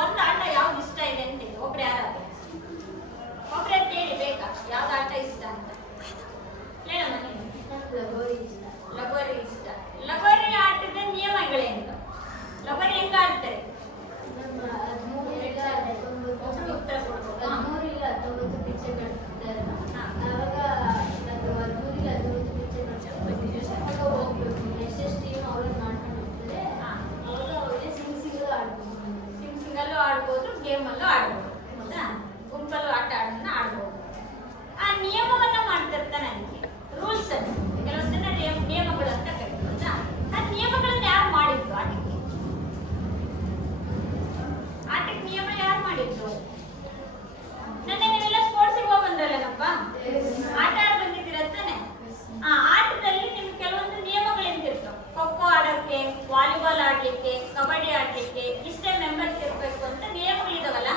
ಒಂದು ಆಟ ಯಾವ್ದು ಇಷ್ಟ ಇದೆ ಅಂತ ಹೇಳಿ. ಒಬ್ರು ಯಾರಾದ್ರು ಒಬ್ರೆ ಕೇಳಿ ಬೇಕಾ ಯಾವ್ದು ಆಟ ಇಷ್ಟ ಅಂತ ಹೇಳಮ್ಮ ನೀನು. ಲಗೋರಿ ಇಷ್ಟ. ಲಗೋರಿ ಇಷ್ಟ. ಲಗೋರಿ ಆಟದ ನಿಯಮಗಳೇನು? ಲಗೋರಿ ಹೆಂಗ ಆಡ್ತಾರೆ? ಉತ್ತರ ಕೊಡ್ಬೇಕು. 13 ಇಲ್ಲ 19 ಪಿಚ್ಚೆ ಕಟ್ತಾರೆ. ಆವಾಗ 13 ಇಲ್ಲ 19 ಪಿಚ್ಚೆ ಕಟ್ತಾರೆ. ಹೋಗ್ಬೇಕು ಎಷ್ಟೆಷ್ಟು ಟೀಮ್ ಅವ್ರನ್ನ ಮಾಡ್ಕೊಂಡು ಹೋಗ್ತಾರೆ. ಅವಾಗ ಅವ್ರಿಗೆ ಸಿಂಗಲ್ ಆಡ್ಬೋದು. ಸಿಂಗಲ್ಲು ಆಡ್ಬೋದು, ಗೇಮಲ್ಲೂ ಆಡ್ಬೋದು. ಹೌದಾ? ಗುಂಪಲ್ಲೂ ಆಟ ಆಡೋದನ್ನ ಆಡ್ಬೋದು. ಆ ನಿಯಮವನ್ನ ಮಾಡ್ತಿರ್ತಾನೆ ಅದಕ್ಕೆ ರೂಲ್ಸ್ ಅನ್ನು ಕೆಲವೊಂದನ್ನ ನಿಯಮಗಳು ಅಂತ ಕರೀತಾರೆ. ಹೌದಾ? ಆ ನಿಯಮಗಳನ್ನ ಯಾರು ಮಾಡಿದ್ರು ಆಟಕ್ಕೆ ನಿಯಮ ಯಾರು ಮಾಡಿದ್ರು? ನನ್ನ ನೀವೆಲ್ಲ ಸ್ಪೋರ್ಟ್ಸಿಗೆ ಹೋಗಿ ಬಂದ್ರಲ್ಲೇನಪ್ಪ, ಆಟ ಆಡಿ ಬಂದಿದ್ದೀರ ತಾನೆ. ಆ ಆಟದಲ್ಲಿ ನಿಮ್ಗೆ ಕೆಲವೊಂದು ನಿಯಮಗಳು ಎಂತಿರ್ತವೆ. ಖೋಖೋ ಆಡೋಕ್ಕೆ, ವಾಲಿಬಾಲ್ ಆಡ್ಲಿಕ್ಕೆ, ಕಬಡ್ಡಿ ಆಡ್ಲಿಕ್ಕೆ ಇಷ್ಟೇ ಮೆಂಬರ್ಸ್ ಇರ್ಬೇಕು ಅಂತ ನಿಯಮಗಳಿದಾವಲ್ಲ.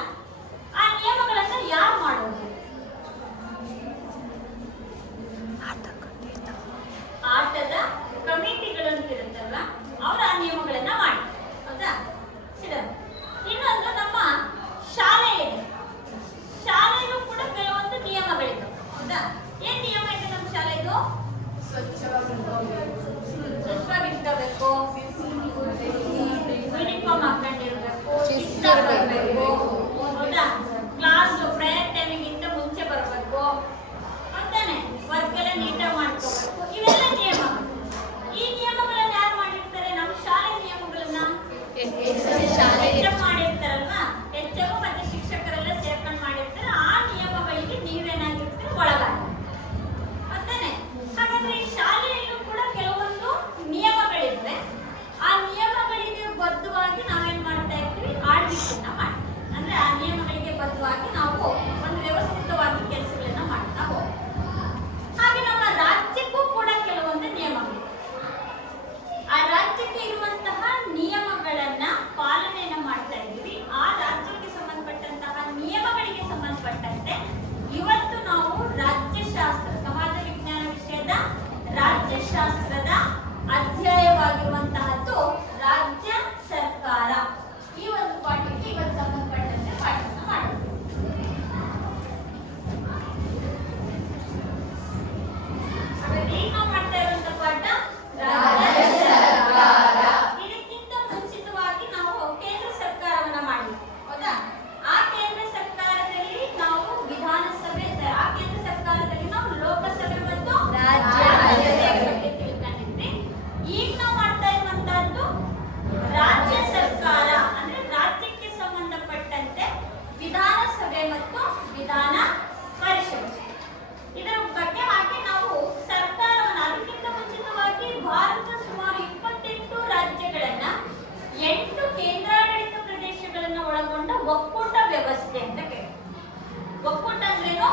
ಆ ನಿಯಮಗಳನ್ನ ಯಾರು ಮಾಡೋದು? ಆಟದ ಕಮಿಟಿಗಳು ಅಂತ ಇರುತ್ತಲ್ವ, ಅವ್ರು ಆ ನಿಯಮಗಳನ್ನ ಮಾಡ್ತಾರೆ. ಹೌದಾ? ಇನ್ನೊಂದು ನಮ್ಮ ಶಾಲೆ ಇದೆ. ಶಾಲೆಯಲ್ಲೂ ಕೂಡ ಕೆಲವೊಂದು ನಿಯಮಗಳಿವೆ. ಹೌದಾ? ಏನ್ ನಿಯಮ ಇದೆ ನಮ್ಮ ಶಾಲೆದು? ಸ್ವಚ್ಛವಾಗಿಟ್ಕೋಬೇಕು, ಯೂನಿಫಾರ್ಮ್ ಹಾಕೊಂಡಿರ್ಬೇಕು, ಶಿಸ್ತ ಬರಬೇಕು. ಹೌದಾ? ಕ್ಲಾಸ್ ಪ್ರೇಯರ್ ಟೈಮಿಗಿಂತ ಮುಂಚೆ ಬರಬೇಕು. ಅಂತಾನೆ ವರ್ಕ್ ಎಲ್ಲ ನೀಟಾಗಿ ಮಾಡ್ಕೋಬೇಕು. ಇವೆಲ್ಲ ನಿಯಮಗಳು. ಈ ನಿಯಮಗಳನ್ನ ಯಾರು ಮಾಡಿರ್ತಾರೆ? ನಮ್ಮ ಶಾಲೆ ನಿಯಮಗಳನ್ನ ಮಾಡಿರ್ತಾರಲ್ವಾ, HM ಮತ್ತೆ ಶಿಕ್ಷಕರೆಲ್ಲ ಸೇರ್ಕೊಂಡು ಮಾಡಿರ್ತಾರೆ. ಆ ನಿಯಮಗಳಿಗೆ ನೀವೇನಾಗಿರ್ತೀರ ಒಳಗಾಗ ಅಂತಾನೆ. ಹಾಗಾದ್ರೆ ಈ ಶಾಲೆಯಲ್ಲೂ ಕೂಡ ಕೆಲವೊಂದು ನಿಯಮಗಳಿವೆ. ಆ ನಿಯಮಗಳಿಗೆ ಬದ್ಧವಾಗಿ ನಾವೇನ್ ಮಾಡ್ತಾ ಇರ್ತೀವಿ? ಆಳ್ವಿಕೆಯನ್ನ ಮಾಡ್ತೀವಿ. ಅಂದ್ರೆ ಆ ನಿಯಮಗಳಿಗೆ ಬದ್ಧವಾಗಿ ನಾವು ಒಂದು ವ್ಯವಸ್ಥಿತವಾಗಿ ಕೆಲಸಗಳನ್ನ ಮಾಡ್ತಾ ಹೋಗ್ತೀವಿ. ಹಾಗೆ ನಮ್ಮ ರಾಜ್ಯಕ್ಕೂ ಕೂಡ ಕೆಲವೊಂದು ನಿಯಮಗಳಿವೆ. ಆ ರಾಜ್ಯಕ್ಕೆ ಇರುವಂತಹ ನಿಯಮಗಳನ್ನ ಪಾಲನೆಯನ್ನ ಮಾಡ್ತಾ ಇದ್ದೀವಿ. ಆ ರಾಜ್ಯಕ್ಕೆ ಸಂಬಂಧಪಟ್ಟಂತಹ ನಿಯಮಗಳಿಗೆ ಸಂಬಂಧಪಟ್ಟಂತೆ ಇವತ್ತು ನಾವು ರಾಜ್ಯಶಾಸ್ತ್ರ, ಸಮಾಜ ವಿಜ್ಞಾನ ವಿಷಯದ ರಾಜ್ಯಶಾಸ್ತ್ರದ ಅಧ್ಯಾಯವಾಗಿರುವಂತಹದ್ದು ರಾಜ್ಯ ಸರ್ಕಾರ. ಈ ಒಂದು ಪಾಠಕ್ಕೆ ಇವತ್ತು ಸಂಬಂಧಪಟ್ಟಂತೆ ಪಾಠವನ್ನು ಮಾಡೋದು. ಹಾಗಾಗಿ ಈಗ ನಾವು ಮಾಡ್ತಾ ಇರುವಂತ ಪಾಠ ರಾಜ್ಯ ಸರ್ಕಾರ. ಇದಕ್ಕಿಂತ ಮುಂಚಿತವಾಗಿ ನಾವು ಕೇಂದ್ರ ಸರ್ಕಾರವನ್ನ ಮಾಡಿದ್ವಿ. ಹೌದಾ? ಆ ಕೇಂದ್ರ ಸರ್ಕಾರದಲ್ಲಿ ನಾವು ವಿಧಾನಸಭೆ, ಆ ಕೇಂದ್ರ ಸರ್ಕಾರದಲ್ಲಿ ನಾವು ಲೋಕಸಭೆ ಮತ್ತು ರಾಜ್ಯಸಭೆ ಬಗ್ಗೆ ತಿಳ್ಕೊಂಡಿದ್ವಿ. ಈಗ ನಾವು ಮಾಡ್ತಾ ಇರುವಂತಹದ್ದು ರಾಜ್ಯ ಸರ್ಕಾರ. ಅಂದ್ರೆ ರಾಜ್ಯಕ್ಕೆ ಸಂಬಂಧಪಟ್ಟಂತೆ ವಿಧಾನಸಭೆ ಮತ್ತು ವಿಧಾನ ಪರಿಷತ್ ಇದರ ಬಗ್ಗೆ. ಹಾಗೆ ನಾವು ಸರ್ಕಾರವನ್ನು, ಅದಕ್ಕಿಂತ ಮುಂಚಿತವಾಗಿ ಭಾರತ ಸುಮಾರು 28 ರಾಜ್ಯಗಳನ್ನ 8 ಕೇಂದ್ರಾಡಳಿತ ಪ್ರದೇಶಗಳನ್ನ ಒಳಗೊಂಡ ಒಕ್ಕೂಟ ವ್ಯವಸ್ಥೆ ಅಂತ ಕೇಳಿ. ಒಕ್ಕೂಟ ಅಂದ್ರೇನು?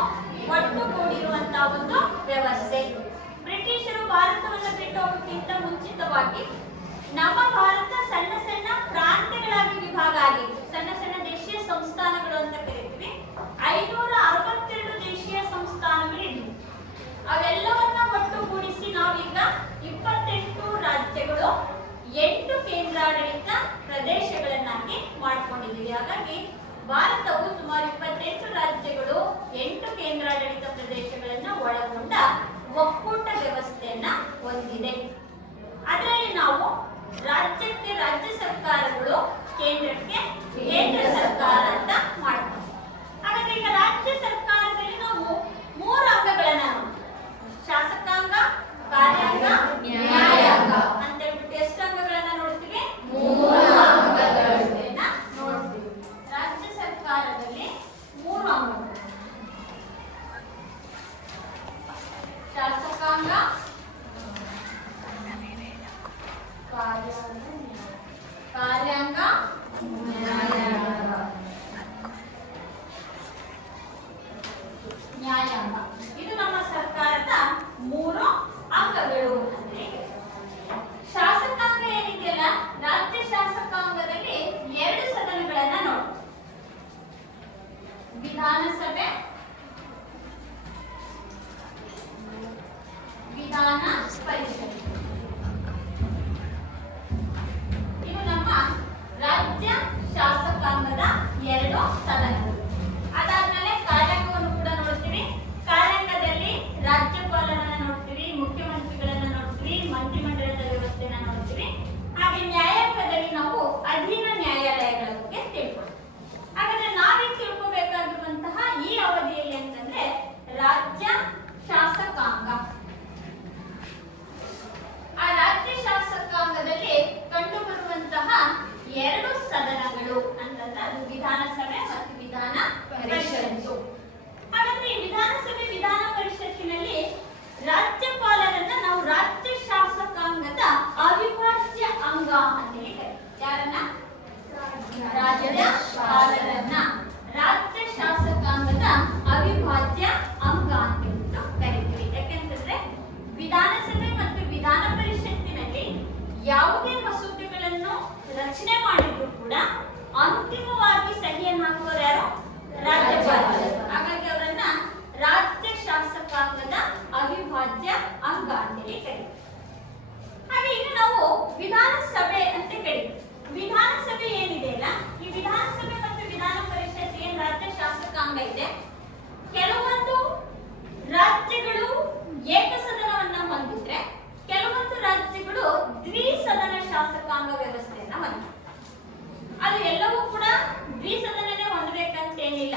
ಒಟ್ಟುಗೂಡಿರುವಂತಹ ಒಂದು ವ್ಯವಸ್ಥೆ. ಬ್ರಿಟಿಷರು ಭಾರತವನ್ನು ಬಿಟ್ಟು ಹೋಗೋಕ್ಕಿಂತ ಮುಂಚಿತವಾಗಿ ನಮ್ಮ ಭಾರತ ಸಣ್ಣ ಸಣ್ಣ ಪ್ರಾಂತ್ಯಗಳಾಗಿ ವಿಭಾಗ ಆಗಿತ್ತು. ಸಣ್ಣ ಸಣ್ಣ ದೇಶೀಯ ಸಂಸ್ಥಾನಗಳು ಅಂತ ಕರೀತೀವಿ. 562 ದೇಶೀಯ ಸಂಸ್ಥಾನಗಳಿದ್ವು. ಅವೆಲ್ಲವನ್ನ ಒಟ್ಟುಗೂಡಿಸಿ ನಾವೀಗ 28 ರಾಜ್ಯಗಳು 8 ಕೇಂದ್ರಾಡಳಿತ ಪ್ರದೇಶಗಳನ್ನಾಗಿ ಮಾಡ್ಕೊಂಡಿದ್ದೀವಿ. ಹಾಗಾಗಿ ಭಾರತವು ಸುಮಾರು 28 ರಾಜ್ಯಗಳು 8 ಕೇಂದ್ರಾಡಳಿತ ಪ್ರದೇಶಗಳನ್ನ ಒಳಗೊಂಡ ಒಕ್ಕೂಟ ವ್ಯವಸ್ಥೆಯನ್ನ ಹೊಂದಿದೆ. ಅದರಲ್ಲಿ ನಾವು ರಾಜ್ಯಕ್ಕೆ ರಾಜ್ಯ ಸರ್ಕಾರಗಳು, ಕೇಂದ್ರಕ್ಕೆ ಕೇಂದ್ರ ಸರ್ಕಾರ ಅಂತ ಮಾಡ್ತೀವಿ. ಹಾಗಾದ್ರೆ ಈಗ ರಾಜ್ಯ ಸರ್ಕಾರದಲ್ಲಿ ನಾವು 3 ಅಂಗಗಳನ್ನ ನೋಡ್ತೀವಿ. ಶಾಸಕಾಂಗ, ಕಾರ್ಯಾಂಗ, ನ್ಯಾಯಾಂಗ ಅಂತ ಹೇಳ್ಬಿಟ್ಟು ಎಷ್ಟು ಅಂಗಗಳನ್ನ ನೋಡ್ತೀವಿ? 3 ಅಂಗಗಳನ್ನ ನೋಡ್ತೀವಿ. ರಾಜ್ಯ ಸರ್ಕಾರದಲ್ಲಿ 3 ಅಂಗಗಳು: ಶಾಸಕಾಂಗ, ಕಾರ್ಯಾಂಗ, ನ್ಯಾಯಾಂಗ. ಇದು ನಮ್ಮ ಸರ್ಕಾರದ 3 ಅಂಗಗಳು. ಅಂದ್ರೆ ಶಾಸಕಾಂಗ ಏನಿದೆಯಲ್ಲ, ರಾಜ್ಯ ಶಾಸಕಾಂಗದಲ್ಲಿ 2 ಸದನಗಳನ್ನ ನೋಡಿ: ವಿಧಾನಸಭೆ, ವಿಧಾನ ಪರಿಷತ್. ಇದು ನಮ್ಮ ರಾಜ್ಯ ಅಂತಿಮವಾಗಿ ಸಹಿಯನ್ನು ಹಾಕುವವರು ಯಾರು? ರಾಜ್ಯಪಾಲ. ಹಾಗಾಗಿ ಅವರನ್ನ ರಾಜ್ಯ ಶಾಸಕಾಂಗದ ಅವಿಭಾಜ್ಯ ಅಂಗ ಅಂತೇಳಿ ಕರೀತೀವಿ. ಹಾಗೆ ಈಗ ನಾವು ವಿಧಾನಸಭೆ ಅಂತ ಕರೀತೀವಿ. ವಿಧಾನಸಭೆ ಏನಿದೆಯಲ್ಲ, ಈ ವಿಧಾನಸಭೆ ಮತ್ತು ವಿಧಾನ ಪರಿಷತ್ ಏನ್ ರಾಜ್ಯ ಶಾಸಕಾಂಗ ಇದೆ, ಕೆಲವೊಂದು ರಾಜ್ಯಗಳು ಏಕಸದನವನ್ನ ಹೊಂದಿದ್ರೆ ಕೆಲವೊಂದು ರಾಜ್ಯಗಳು ದ್ವಿಸದನ ಶಾಸಕಾಂಗ ವ್ಯವಸ್ಥೆಯನ್ನ ಹೊಂದಿವೆ. ಅದು ಎಲ್ಲವೂ ಕೂಡ ದ್ವಿಸದನನೇ ಹೊಂದಬೇಕಂತೇನಿಲ್ಲ.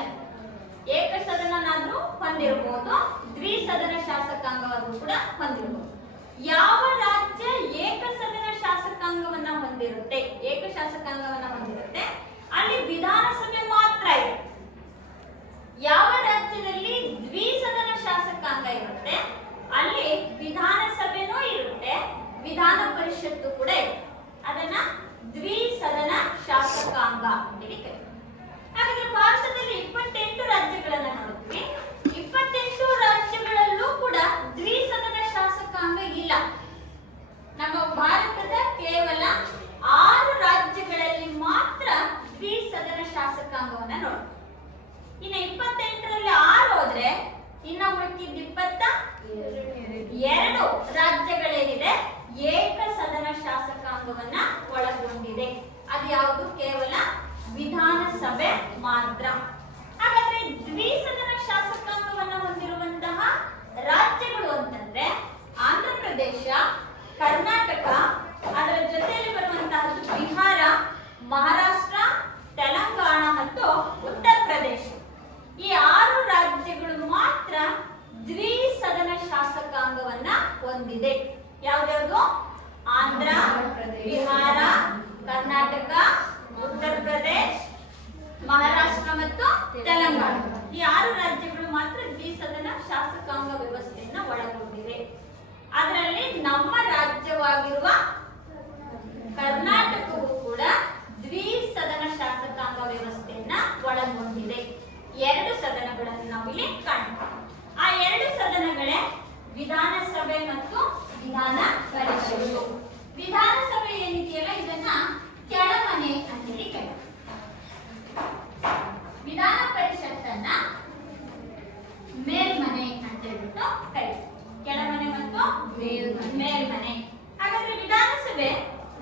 ಏಕಸದನನಾದ್ರೂ ಹೊಂದಿರಬಹುದು, ದ್ವಿಸದನ ಶಾಸಕಾಂಗವನ್ನು ಕೂಡ ಹೊಂದಿರಬಹುದು. ಯಾವ ರಾಜ್ಯ ಏಕಸದನ ಶಾಸಕಾಂಗವನ್ನ ಹೊಂದಿರುತ್ತೆ, ಏಕಶಾಸಕಾಂಗವನ್ನ ಹೊಂದಿರುತ್ತೆ, ಅಲ್ಲಿ ವಿಧಾನಸಭೆ ಮಾತ್ರ ಇದೆ. ಯಾವ ರಾಜ್ಯದಲ್ಲಿ ದ್ವಿಸದನ ಶಾಸಕಾಂಗ ಇರುತ್ತೆ ಅಲ್ಲಿ ವಿಧಾನಸಭೆನೂ ಇರುತ್ತೆ, ವಿಧಾನ ಪರಿಷತ್ತು ಕೂಡ ಇದೆ. ಅದನ್ನ ದ್ವಿಸದನ ಶಾಸಕಾಂಗ ಅಂತೇಳಿ ಕರೀತಾರೆ. ಹಾಗಾದ್ರೆ ಭಾರತದಲ್ಲಿ 28 ರಾಜ್ಯಗಳನ್ನ ನೋಡ್ತೀವಿ. 28 ರಾಜ್ಯಗಳಲ್ಲೂ ಕೂಡ ದ್ವಿಸದನ ಶಾಸಕಾಂಗ ಇಲ್ಲ. ನಮ್ಮ ಭಾರತದ ಕೇವಲ 6 ರಾಜ್ಯಗಳಲ್ಲಿ ಮಾತ್ರ ದ್ವಿಸದನ ಶಾಸಕಾಂಗವನ್ನ ನೋಡ್ತೀವಿ. ಇನ್ನು 28ರಲ್ಲಿ 6 ಹೋದ್ರೆ ಇನ್ನ ಉಳಿದಿದ್ದ 22 ರಾಜ್ಯಗಳೇನಿದೆ ಏಕಸದನ ಶಾಸಕಾಂಗವನ್ನ ಒಳಗೊಂಡಿದೆ. ಅದು ಯಾವುದು? ಕೇವಲ ವಿಧಾನಸಭೆ ಮಾತ್ರ. ಹಾಗಾದ್ರೆ ದ್ವಿಸದನ ಶಾಸಕಾಂಗವನ್ನ ಹೊಂದಿರುವಂತಹ ರಾಜ್ಯಗಳು ಅಂತಂದ್ರೆ ಆಂಧ್ರ ಪ್ರದೇಶ, ಕರ್ನಾಟಕ, ಅದರ ಜೊತೆಯಲ್ಲಿ ಬರುವಂತಹದ್ದು ಬಿಹಾರ, ಮಹಾರಾಷ್ಟ್ರ, ತೆಲಂಗಾಣ ಮತ್ತು ಉತ್ತರ ಪ್ರದೇಶ. ಈ 6 ರಾಜ್ಯಗಳು ಮಾತ್ರ ದ್ವಿಸದನ ಶಾಸಕಾಂಗವನ್ನ ಹೊಂದಿದೆ. ಯಾವ್ಯಾವುದು? ಆಂಧ್ರ, ಬಿಹಾರ, ಕರ್ನಾಟಕ, ಉತ್ತರ ಪ್ರದೇಶ, ಮಹಾರಾಷ್ಟ್ರ ಮತ್ತು ತೆಲಂಗಾಣ. ಈ 6 ರಾಜ್ಯಗಳು ಮಾತ್ರ ದ್ವಿಸದನ ಶಾಸಕಾಂಗ ವ್ಯವಸ್ಥೆಯನ್ನ ಒಳಗೊಂಡಿವೆ. ಅದರಲ್ಲಿ ನಮ್ಮ ರಾಜ್ಯವಾಗಿರುವ ಕರ್ನಾಟಕವು ಕೂಡ ದ್ವಿಸದನ ಶಾಸಕಾಂಗ ವ್ಯವಸ್ಥೆಯನ್ನ ಒಳಗೊಂಡಿದೆ. 2 ಸದನಗಳನ್ನು ನಾವಿಲ್ಲಿ ಕಾಣ್ತೀವಿ. ಆ 2 ಸದನಗಳೇ ವಿಧಾನಸಭೆ ಮತ್ತು ವಿಧಾನ ಪರಿಷತ್ತು. ವಿಧಾನಸಭೆ ಏನಿದೆಯಲ್ಲ ಇದನ್ನ ಕೆಳಮನೆ ಅಂತೇಳಿ ಕರೀತಾರೆ. ವಿಧಾನ ಪರಿಷತ್ತನ್ನ ಮೇಲ್ಮನೆ ಅಂತ ಹೇಳ್ಬಿಟ್ಟು ಕರೀತಾರೆ. ಕೆಳಮನೆ ಮತ್ತು ಮೇಲ್ಮನೆ. ಹಾಗಾದ್ರೆ ವಿಧಾನಸಭೆ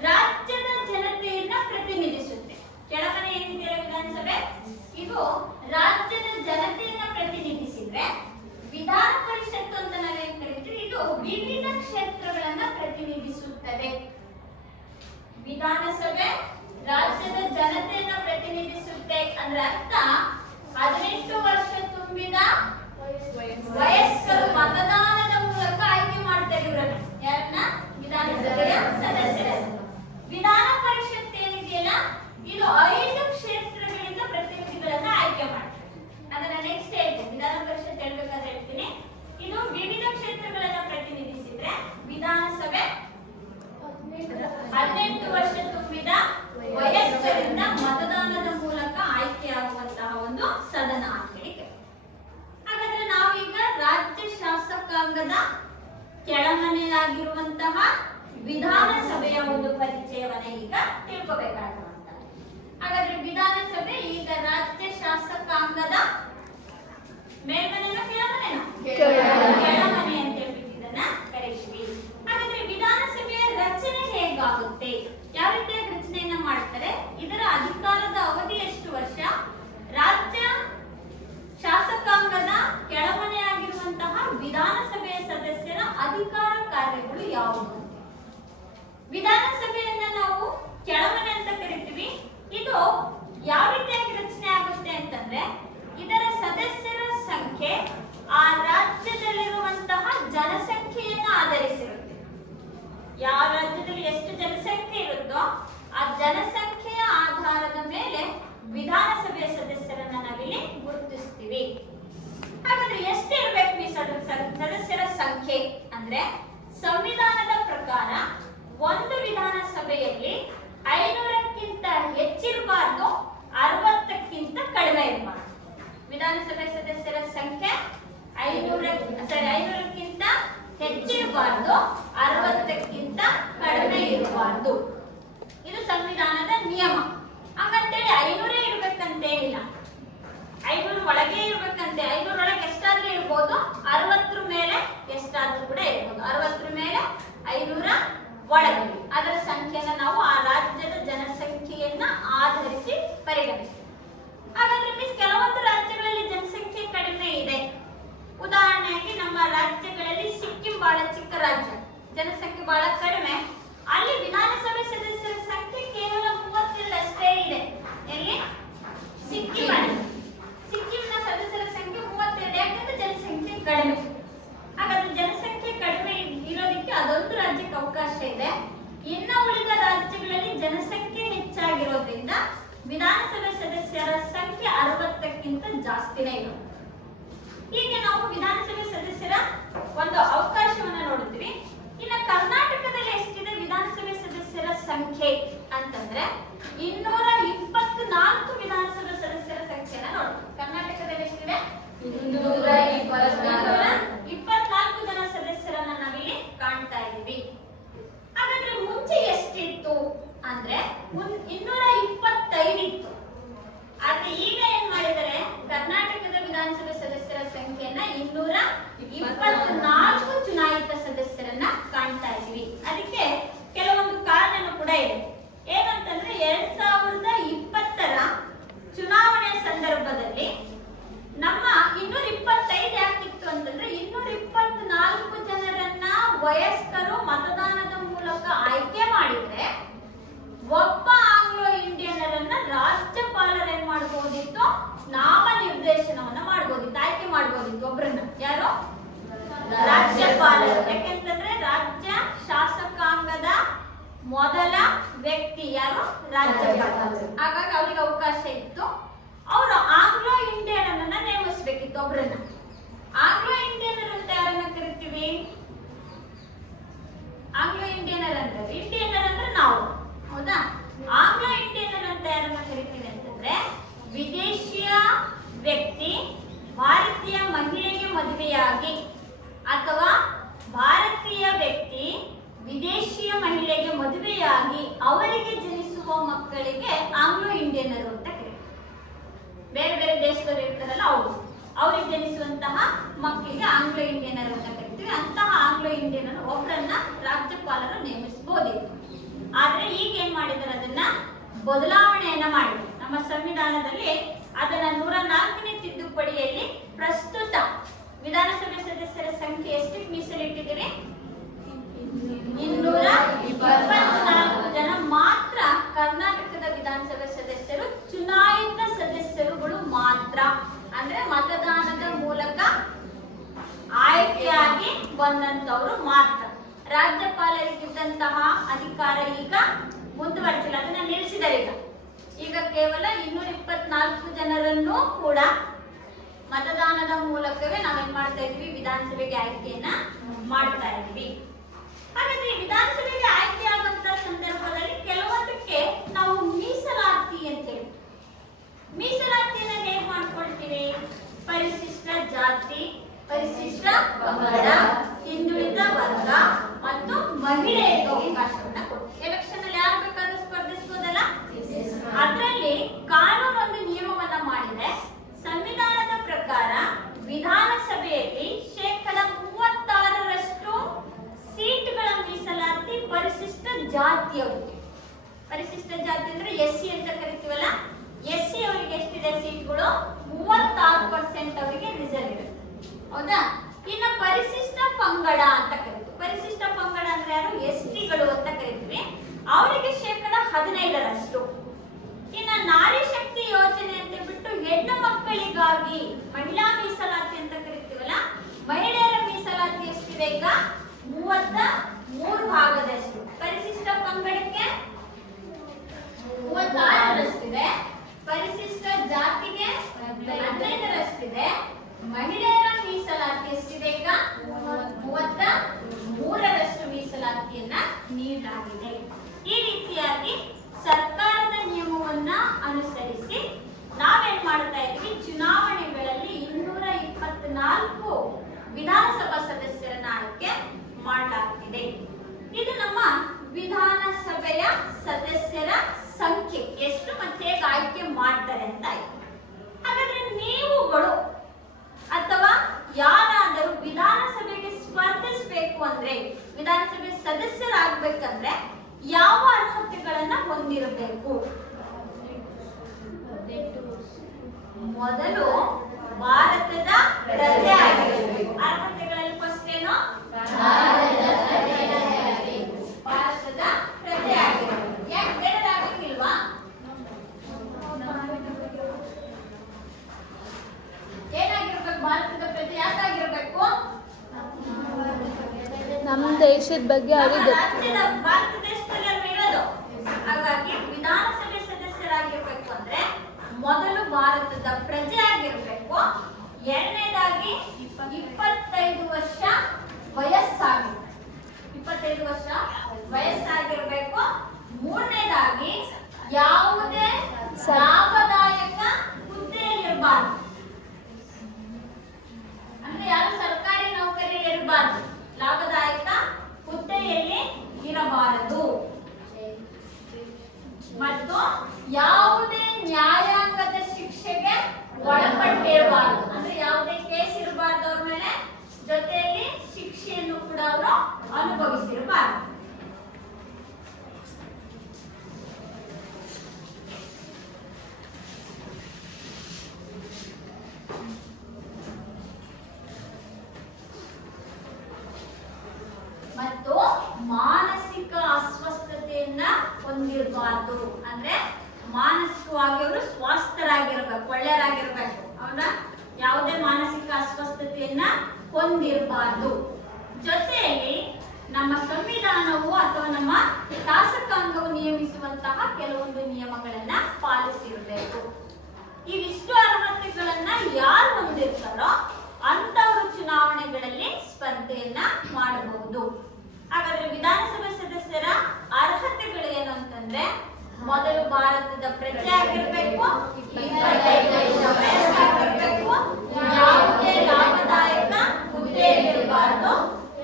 ರಾಜ್ಯದ ಜನತೆಯನ್ನ ಪ್ರತಿನಿಧಿಸುತ್ತೆ. ಕೆಳಮನೆ ಏನಿದೆಯಲ್ಲ ವಿಧಾನಸಭೆ, ಇದು ರಾಜ್ಯದ ಜನತೆಯನ್ನ ಪ್ರತಿನಿಧಿಸಿದ್ರೆ, ವಿಧಾನ ಪರಿಷತ್ತು ಅಂತ ನಾವೇನ್ ಕರಿತೀವಿ ಇದು ವಿವಿಧ ಕ್ಷೇತ್ರಗಳನ್ನ ಪ್ರತಿನಿಧಿಸುತ್ತದೆ. ವಿಧಾನಸಭೆ ರಾಜ್ಯದ ಜನತೆಯನ್ನ ಪ್ರತಿನಿಧಿಸುತ್ತೆ ಅಂದ್ರೆ ಅರ್ಥ 18 ವರ್ಷ ತುಂಬಿದ ವಯಸ್ಕರು ಮತದಾನದ ಮೂಲಕ ಆಯ್ಕೆ ಮಾಡ್ತಾರೆ ಇವರನ್ನ. ಯಾರನ್ನ? ವಿಧಾನಸಭೆಯ ಸದಸ್ಯರನ್ನು. ವಿಧಾನ ಪರಿಷತ್ ಏನಿದೆಯಲ್ಲ ಇದು 5 ಕ್ಷೇತ್ರಗಳಿಂದ ಪ್ರತಿನಿಧಿಗಳನ್ನ ಆಯ್ಕೆ ಮಾಡ್ತಾರೆ. ಅದನ್ನ ನೆಕ್ಸ್ಟ್ ಹೇಳ್ತೀನಿ. ವಿಧಾನ ಪರಿಷತ್ ಹೇಳ್ಬೇಕಾದ್ರೆ ಹೇಳ್ತೀನಿ. ಇದು ವಿವಿಧ ಕ್ಷೇತ್ರಗಳನ್ನ ಪ್ರತಿನಿಧಿಸಿದ್ರೆ ವಿಧಾನಸಭೆ 18 ವರ್ಷ ತುಂಬಿದ ವಯಸ್ಕರಿಂದ ಮತದಾನದ ಮೂಲಕ ಆಯ್ಕೆಯಾಗುವಂತಹ ಒಂದು ಸದನ ಅಂತ ಹೇಳಿ. ಹಾಗಾದ್ರೆ ನಾವೀಗ ರಾಜ್ಯ ಶಾಸಕಾಂಗದ ಕೆಳಮನೆಯಾಗಿರುವಂತಹ ವಿಧಾನಸಭೆಯ ಒಂದು ಪರಿಚಯವನ್ನ ಈಗ ತಿಳ್ಕೋಬೇಕಾಗುವಂತ. ಹಾಗಾದ್ರೆ ವಿಧಾನಸಭೆ ಈಗ ರಾಜ್ಯ ಶಾಸಕಾಂಗದ ಮೇಲ್ಮನೆನ ಕೆಳಮನೆನ ಕೆಳಮನೆ ಅಂತ ಹೇಳ್ಬಿಟ್ಟು ಇದನ್ನ ಕರೀತೀವಿ. ಹಾಗಾದ್ರೆ ವಿಧಾನಸಭೆಯ ರಚನೆ ಹೇಗಾಗುತ್ತೆ, ಯಾವ ರೀತಿಯ ರಚನೆಯನ್ನ ಮಾಡ್ತಾರೆ, ಇದರ ಅಧಿಕಾರದ ಅವಧಿ ಎಷ್ಟು ವರ್ಷ, ರಾಜ್ಯ ಶಾಸಕಾಂಗದ ಕೆಳಮನೆಯಾಗಿರುವಂತಹ ವಿಧಾನಸಭೆಯ ಸದಸ್ಯರ ಅಧಿಕಾರ ಕಾರ್ಯಗಳು ಯಾವುವು. ವಿಧಾನಸಭೆಯನ್ನ ನಾವು ಕೆಳಮನೆ ಅಂತ ಕರಿತೀವಿ. ಇದು ಯಾವ ರೀತಿಯಾಗಿ ರಚನೆ ಆಗುತ್ತೆ ಅಂತಂದ್ರೆ ಇದರ ಸದಸ್ಯರ ಸಂಖ್ಯೆ ಆ ರಾಜ್ಯದಲ್ಲಿರುವಂತಹ ಜನಸಂಖ್ಯೆಯನ್ನು ಆಧರಿಸಿರುತ್ತೆ. ಯಾವ ರಾಜ್ಯದಲ್ಲಿ ಎಷ್ಟು ಜನಸಂಖ್ಯೆ ಇರುತ್ತೋ ಆ ಜನಸಂಖ್ಯೆಯ ಆಧಾರದ ಮೇಲೆ ವಿಧಾನಸಭೆಯ ಸದಸ್ಯರನ್ನ ನಾವಿಲ್ಲಿ ಗುರುತಿಸ್ತೀವಿ. ಹಾಗಾದ್ರೆ ಎಷ್ಟು ಇರಬೇಕು ಈ ಸದಸ್ಯರ ಸಂಖ್ಯೆ ಅಂದ್ರೆ ಸಂವಿಧಾನದ ಪ್ರಕಾರ ಒಂದು ವಿಧಾನಸಭೆಯಲ್ಲಿ 500ಕ್ಕಿಂತ ಹೆಚ್ಚಿರಬಾರ್ದು, 60ಕ್ಕಿಂತ ಕಡಿಮೆ ಇರಬಾರ್ದು. ವಿಧಾನಸಭೆ ಸದಸ್ಯರ ಸಂಖ್ಯೆ 500ಕ್ಕಿಂತ ಹೆಚ್ಚಿರಬಾರ್ದು, 60ಕ್ಕಿಂತ ಕಡಿಮೆ ಇರಬಾರ್ದು. ಇದು ಸಂವಿಧಾನದ ನಿಯಮ. ಹಾಗಂತೇಳಿ ಬಹಳ ಚಿಕ್ಕ ರಾಜ್ಯ, ಜನಸಂಖ್ಯೆ ಬಹಳ ಕಡಿಮೆ. ಅಲ್ಲಿ ವಿಧಾನಸಭೆ ಸದಸ್ಯರ ಸಂಖ್ಯೆ ಕೇವಲ 32 ಅಷ್ಟೇ ಇದೆ. ಎಲ್ಲಿ? ಸಿಕ್ಕಿಂನಲ್ಲಿ. ಸಿಕ್ಕಿಂನ ಸದಸ್ಯರ ಸಂಖ್ಯೆ 32, ಯಾಕಂದ್ರೆ ಜನಸಂಖ್ಯೆ ಕಡಿಮೆ. ಹಾಗಾದ್ರೆ ಜನಸಂಖ್ಯೆ ಕಡಿಮೆ ಇರೋದಕ್ಕೆ ಅದೊಂದು ರಾಜ್ಯಕ್ಕೆ ಅವಕಾಶ ಇದೆ. ಇನ್ನು ಉಳಿದ ರಾಜ್ಯಗಳಲ್ಲಿ ಜನಸಂಖ್ಯೆ ಹೆಚ್ಚಾಗಿರೋದ್ರಿಂದ ವಿಧಾನಸಭೆ ಸದಸ್ಯರ ಸಂಖ್ಯೆ 60ಕ್ಕಿಂತ ಜಾಸ್ತಿನೇ ಇದೆ. ಹೀಗೆ ನಾವು ವಿಧಾನಸಭೆ ಸದಸ್ಯರ ಒಂದು ಅವಕಾಶವನ್ನ ನೋಡ್ತೀವಿ. ಇನ್ನು ಕರ್ನಾಟಕದಲ್ಲಿ ಎಷ್ಟಿದೆ ವಿಧಾನಸಭೆ ಸದಸ್ಯರ ಸಂಖ್ಯೆ ಅಂತಂದ್ರೆ 224 ವಿಧಾನಸಭಾ ಸದಸ್ಯರ ಸಂಖ್ಯೆನ ನೋಡ್ತೀವಿ. ಕರ್ನಾಟಕದಲ್ಲಿ ಎಷ್ಟಿದೆ? 224 ಜನ ಸದಸ್ಯರನ್ನ ನಾವಿಲ್ಲಿ ಕಾಣ್ತಾ ಇದ್ದೀವಿ. ಹಾಗಾದ್ರೆ ಮುಂಚೆ ಎಷ್ಟಿತ್ತು ಅಂದ್ರೆ 225 ಇತ್ತು. ಆದ್ರೆ ಈಗ ಏನ್ ಮಾಡಿದರೆ ಕರ್ನಾಟಕದ ವಿಧಾನಸಭೆ ಸದಸ್ಯರ ಸಂಖ್ಯೆಯನ್ನ 224 ಚುನಾಯಿತ ಸದಸ್ಯರನ್ನ ಕಾಣ್ತಾ ಇದ್ದೀವಿ. ಅದಕ್ಕೆ ಕೆಲವೊಂದು ಕಾರಣನೂ ಕೂಡ ಇದೆ. ಏನಂತಂದ್ರೆ 2020ರ ಚುನಾವಣೆಯ ಸಂದರ್ಭದಲ್ಲಿ ನಮ್ಮ 225 ಯಾಕಿತ್ತು ಅಂತಂದ್ರೆ 224 ಜನರನ್ನ ವಯಸ್ಕರು ಮತದಾನದ ಮೂಲಕ ಆಯ್ಕೆ ಮಾಡಿದ್ರೆ ಒಬ್ಬ ಆಂಗ್ಲೋ ಇಂಡಿಯನ್ನರನ್ನ ರಾಜ್ಯಪಾಲರು ಏನ್ ಮಾಡಬಹುದಿತ್ತು? ನಾಮ ನಿರ್ದೇಶನವನ್ನ ಮಾಡಬಹುದಿತ್ತು, ಆಯ್ಕೆ ಮಾಡಬಹುದಿತ್ತು. ಒಬ್ಬರನ್ನ ಯಾರು? ರಾಜ್ಯಪಾಲರು. ಯಾಕೆಂತಂದ್ರೆ ರಾಜ್ಯ ಶಾಸಕಾಂಗದ ಮೊದಲ ವ್ಯಕ್ತಿ ಯಾರು? ರಾಜ್ಯಪಾಲರು. ಹಾಗಾಗಿ ಅವ್ರಿಗೆ ಅವಕಾಶ ಇತ್ತು. ಅವರು ಆಂಗ್ಲೋ ಇಂಡಿಯನ್ನರನ್ನ ನೇಮಿಸಬೇಕಿತ್ತು ಒಬ್ಬರನ್ನ. ಆಂಗ್ಲೋ ಇಂಡಿಯನ್ನರ್ ಅಂತ ಯಾರನ್ನ ಕರಿತೀವಿ? ಆಂಗ್ಲೋ ಇಂಡಿಯನ್ನರ್ ಅಂದ್ರೆ ಇಂಡಿಯನ್ನರ್ ಅಂದ್ರೆ ನಾವು, ಹೌದಾ? ಆಂಗ್ಲೋ ಇಂಡಿಯನ್ನರ್ ಅಂತ ಯಾರನ್ನ ಕರಿತೀವಿ ಅಂತಂದ್ರೆ ವಿದೇಶಿಯ ವ್ಯಕ್ತಿ ಭಾರತೀಯ ಮಹಿಳೆಗೆ ಮದುವೆಯಾಗಿ ಅಥವಾ ಭಾರತೀಯ ವ್ಯಕ್ತಿ ವಿದೇಶಿಯ ಮಹಿಳೆಗೆ ಮದುವೆಯಾಗಿ ಅವರಿಗೆ ಜನಿಸುವ ಮಕ್ಕಳಿಗೆ ಆಂಗ್ಲೋ ಇಂಡಿಯನ್ನರು ಅಂತ ಕರೀತಾರೆ. ಬೇರೆ ಬೇರೆ ದೇಶದವರು ಇರ್ತಾರಲ್ಲ ಅವ್ರಿಗೆ ಜನಿಸುವಂತಹ ಮಕ್ಕಳಿಗೆ ಆಂಗ್ಲೋ ಇಂಡಿಯನ್ನರು ಅಂತ ಕರಿತೀವಿ. ಅಂತಹ ಆಂಗ್ಲೋ ಇಂಡಿಯನ್ನರು ಒಬ್ಬರನ್ನ ರಾಜ್ಯಪಾಲರು ನೇಮಿಸಬಹುದಿತ್ತು. ಆದ್ರೆ ಈಗ ಏನ್ ಮಾಡಿದ್ದಾರೆ? ಅದನ್ನ ಬದಲಾವಣೆಯನ್ನ ಮಾಡಿದ್ರು. ನಮ್ಮ ಸಂವಿಧಾನದಲ್ಲಿ ಅದನ್ನ 104ನೇ ತಿದ್ದುಪಡಿಯಲ್ಲಿ ಪ್ರಸ್ತುತ ವಿಧಾನಸಭೆ ಸದಸ್ಯರ ಸಂಖ್ಯೆ ಎಷ್ಟಕ್ಕೆ ಮೀಸಲಿಟ್ಟಿದ್ದೀವಿ? 224 ಜನ ಮಾತ್ರ ಕರ್ನಾಟಕದ ವಿಧಾನಸಭೆ ಸದಸ್ಯರು, ಚುನಾಯಿತ ಸದಸ್ಯರುಗಳು ಮಾತ್ರ. ಅಂದ್ರೆ ಮತದಾನದ ಮೂಲಕ ಆಯ್ಕೆಯಾಗಿ ಬಂದಂತವರು ಮಾತ್ರ. ರಾಜ್ಯಪಾಲರಿಗಿದ್ದಂತಹ ಅಧಿಕಾರ ಈಗ ಮುಂದುವರಿಸಿಲ್ಲ, ಅದನ್ನ ನಿಲ್ಲಿಸಿದ್ದಾರೆ. ಈಗ ಕೇವಲ 224 ಜನರನ್ನು ಕೂಡ ಮತದಾನದ ಮೂಲಕವೇ ನಾವೇನ್ ಮಾಡ್ತಾ ಇದ್ವಿ? ವಿಧಾನಸಭೆಗೆ ಆಯ್ಕೆಯನ್ನ ಮಾಡ್ತಾ ಇದ್ವಿ. ಹಾಗಾದ್ರೆ ವಿಧಾನಸಭೆಗೆ ಆಯ್ಕೆ ಆಗುವಂತಹ ಸಂದರ್ಭದಲ್ಲಿ ಕೆಲವೊಂದಕ್ಕೆ ನಾವು ಮೀಸಲಾತಿ ಅಂತೇಳಿ ಮೀಸಲಾತಿಯನ್ನ ಹೇಗೆ ಮಾಡ್ಕೊಳ್ತೀವಿ? ಪರಿಶಿಷ್ಟ ಜಾತಿ, ಪರಿಶಿಷ್ಟ ಪಂಗಡ, ಹಿಂದುಳಿದ ವರ್ಗ ಮತ್ತು ಮಹಿಳೆಯರಿಗೆ ಅವಕಾಶವನ್ನ ಕೊಡ್ತೀವಿ. ಎಲೆಕ್ಷನ್ ಅಲ್ಲಿ ಯಾರು ಬೇಕಾದ್ರೂ ಸ್ಪರ್ಧಿಸಬಹುದಲ್ಲ? ಅದರಲ್ಲಿ ಕಾನೂನೊಂದು ನಿಯಮವನ್ನ ಮಾಡಿದ್ರೆ ಸಂವಿಧಾನದ ಪ್ರಕಾರ ವಿಧಾನಸಭೆಯಲ್ಲಿ 36% ಸೀಟ್ಗಳ ಮೀಸಲಾತಿ ಪರಿಶಿಷ್ಟ ಜಾತಿಯವರಿಗೆ. ಪರಿಶಿಷ್ಟ ಜಾತಿ ಅಂದ್ರೆ ಎಸ್ಸಿ ಅಂತ ಕರಿತೀವಲ್ಲ, ಎಸ್ಸಿ ಅವರಿಗೆ ಎಷ್ಟಿದೆ ಸೀಟ್ಗಳು? 36% ಅವರಿಗೆ ರಿಸರ್ವ್ ಇರುತ್ತೆ, ಹೌದಾ? ಇನ್ನು ಪರಿಶಿಷ್ಟ ಪಂಗಡ ಅಂತ ಕರಿತೀವಿ. ಪರಿಶಿಷ್ಟ ಪಂಗಡ ಅಂದ್ರೆ ಯಾರು? ಎಸ್ಟಿಗಳು ಅಂತ ಕರಿತೀವಿ. ಅವರಿಗೆ 15%. ಇನ್ನು ನಾರಿ ಶಕ್ತಿ ಯೋಜನೆ ಅಂತ ಬಿಟ್ಟು ಹೆಣ್ಣು ಮಕ್ಕಳಿಗಾಗಿ ಮಹಿಳಾ ಮೀಸಲಾತಿ ಅಂತ ಕರಿತೀವಲ್ಲ, ಮಹಿಳೆಯರ ಮೀಸಲಾತಿ ಎಷ್ಟಿದೆ ಈಗ? 33%. ಪರಿಶಿಷ್ಟ ಪಂಗಡಕ್ಕೆ 36%, ಪರಿಶಿಷ್ಟ ಜಾತಿಗೆ 15%, ಮಹಿಳೆಯರ ಮೀಸಲಾತಿ ಎಷ್ಟಿದೆ ಈಗ? 33% ಮೀಸಲಾತಿಯನ್ನ ನೀಡಲಾಗಿದೆ. ಈ ರೀತಿಯಾಗಿ ಸರ್ಕಾರದ ನಿಯಮವನ್ನ ಅನುಸರಿಸಿ ನಾವೇನ್ ಮಾಡ್ತಾ ಇದ್ವಿ? ಚುನಾವಣೆಗಳಲ್ಲಿ 224 ವಿಧಾನಸಭಾ ಸದಸ್ಯರನ್ನ ಆಯ್ಕೆ ಮಾಡಲಾಗ್ತಿದೆ. ಇದು ನಮ್ಮ ವಿಧಾನಸಭೆಯ ಸದಸ್ಯರ ಸಂಖ್ಯೆ ಎಷ್ಟು ಮತ್ತೆ ಹೇಗೆ ಆಯ್ಕೆ ಮಾಡ್ತಾರೆ ಅಂತ ಆಯ್ತು. ಹಾಗಾದ್ರೆ ನೀವುಗಳು ಅಥವಾ ಯಾರಾದರೂ ವಿಧಾನಸಭೆಗೆ ಸ್ಪರ್ಧಿಸಬೇಕು ಅಂದ್ರೆ, ವಿಧಾನಸಭೆ ಸದಸ್ಯರಾಗಬೇಕಂದ್ರೆ ಯಾವ ಅರ್ಹತೆಗಳನ್ನ ಹೊಂದಿರಬೇಕು? ಮೊದಲು ಭಾರತದ ಪ್ರಜೆ ಆಗಿರಬೇಕು. ಅರ್ಹತೆಗಳಲ್ಲಿ ಫಸ್ಟ್ ಏನು? ನಮ್ಮ ದೇಶದ ಬಗ್ಗೆ ನಮ್ಮ ಅವ್ರಿಗೆ ರಾಜ್ಯದ ಭಾರತ ದೇಶದಲ್ಲಿ ಅಲ್ವಾ ಇರೋದು. ಹಾಗಾಗಿ ವಿಧಾನಸಭೆ ಸದಸ್ಯರಾಗಿರ್ಬೇಕು ಅಂದ್ರೆ ಮೊದಲು ಭಾರತದ ಪ್ರಜೆ ಆಗಿರ್ಬೇಕು, ಎರಡನೇದಾಗಿ 25 ವರ್ಷ ವಯಸ್ಸಾಗಿರ್ಬೇಕು, ಮೂರನೇದಾಗಿ ಯಾವುದೇ ಲಾಭದಾಯಕ ಹುದ್ದೆಯಲ್ಲಿರಬಾರ್ದು, ಅಂದ್ರೆ ಯಾರು ಸರ್ಕಾರಿ ನೌಕರಿಯಲ್ಲಿ ಇರಬಾರ್ದು, ಲಾಭದಾಯಕ ಹುದ್ದೆಯಲ್ಲಿ ಇರಬಾರದು, ಮತ್ತು ಯಾವುದೇ ನ್ಯಾಯಾಂಗದ ಶಿಕ್ಷೆಗೆ ಒಳಪಟ್ಟಿರಬಾರದು, ಅಂದ್ರೆ ಯಾವುದೇ ಕೇಸ್ ಇರಬಾರ್ದು ಅವ್ರ ಮೇಲೆ, ಜೊತೆಯಲ್ಲಿ ಶಿಕ್ಷೆಯನ್ನು ಕೂಡ ಅವರು ಅನುಭವಿಸಿರಬಾರದು. ಮತ್ತು ಮಾನಸಿಕ ಅಸ್ವಸ್ಥತೆಯನ್ನ ಹೊಂದಿರಬಾರ್ದು, ಅಂದ್ರೆ ಮಾನಸಿಕವಾಗಿ ಅವರು ಸ್ವಾಸ್ಥರಾಗಿರ್ಬೇಕು, ಒಳ್ಳೆಯರಾಗಿರ್ಬೇಕು, ಹೌದಾ? ಯಾವುದೇ ಮಾನಸಿಕ ಅಸ್ವಸ್ಥತೆಯನ್ನ ಹೊಂದಿರಬಾರ್ದು. ಜೊತೆಯಲ್ಲಿ ನಮ್ಮ ಸಂವಿಧಾನವು ಅಥವಾ ನಮ್ಮ ಶಾಸಕಾಂಗವು ನಿಯಮಿಸುವಂತಹ ಕೆಲವೊಂದು ನಿಯಮಗಳನ್ನ ಪಾಲಿಸಿರಬೇಕು. ಇವಿಷ್ಟು ಅರ್ಹತೆಗಳನ್ನ ಯಾರು ಹೊಂದಿರ್ತಾರೋ ಅಂತವರು ಚುನಾವಣೆಗಳಲ್ಲಿ ಸ್ಪರ್ಧೆಯನ್ನ ಮಾಡಬಹುದು. ಹಾಗಾದ್ರೆ ವಿಧಾನಸಭೆ ಸದಸ್ಯರ ಅರ್ಹತೆಗಳು ಏನು ಅಂತಂದ್ರೆ, ಮೊದಲು ಭಾರತದ ಪ್ರಜೆ ಆಗಿರ್ಬೇಕು, 25 ವರ್ಷ ವಯಸ್ಸಾಗಿರ್ಬೇಕು, ಯಾವುದೇ ಲಾಭದಾಯಕ ಹುದ್ದೆಯಲ್ಲಿರಬಾರ್ದು,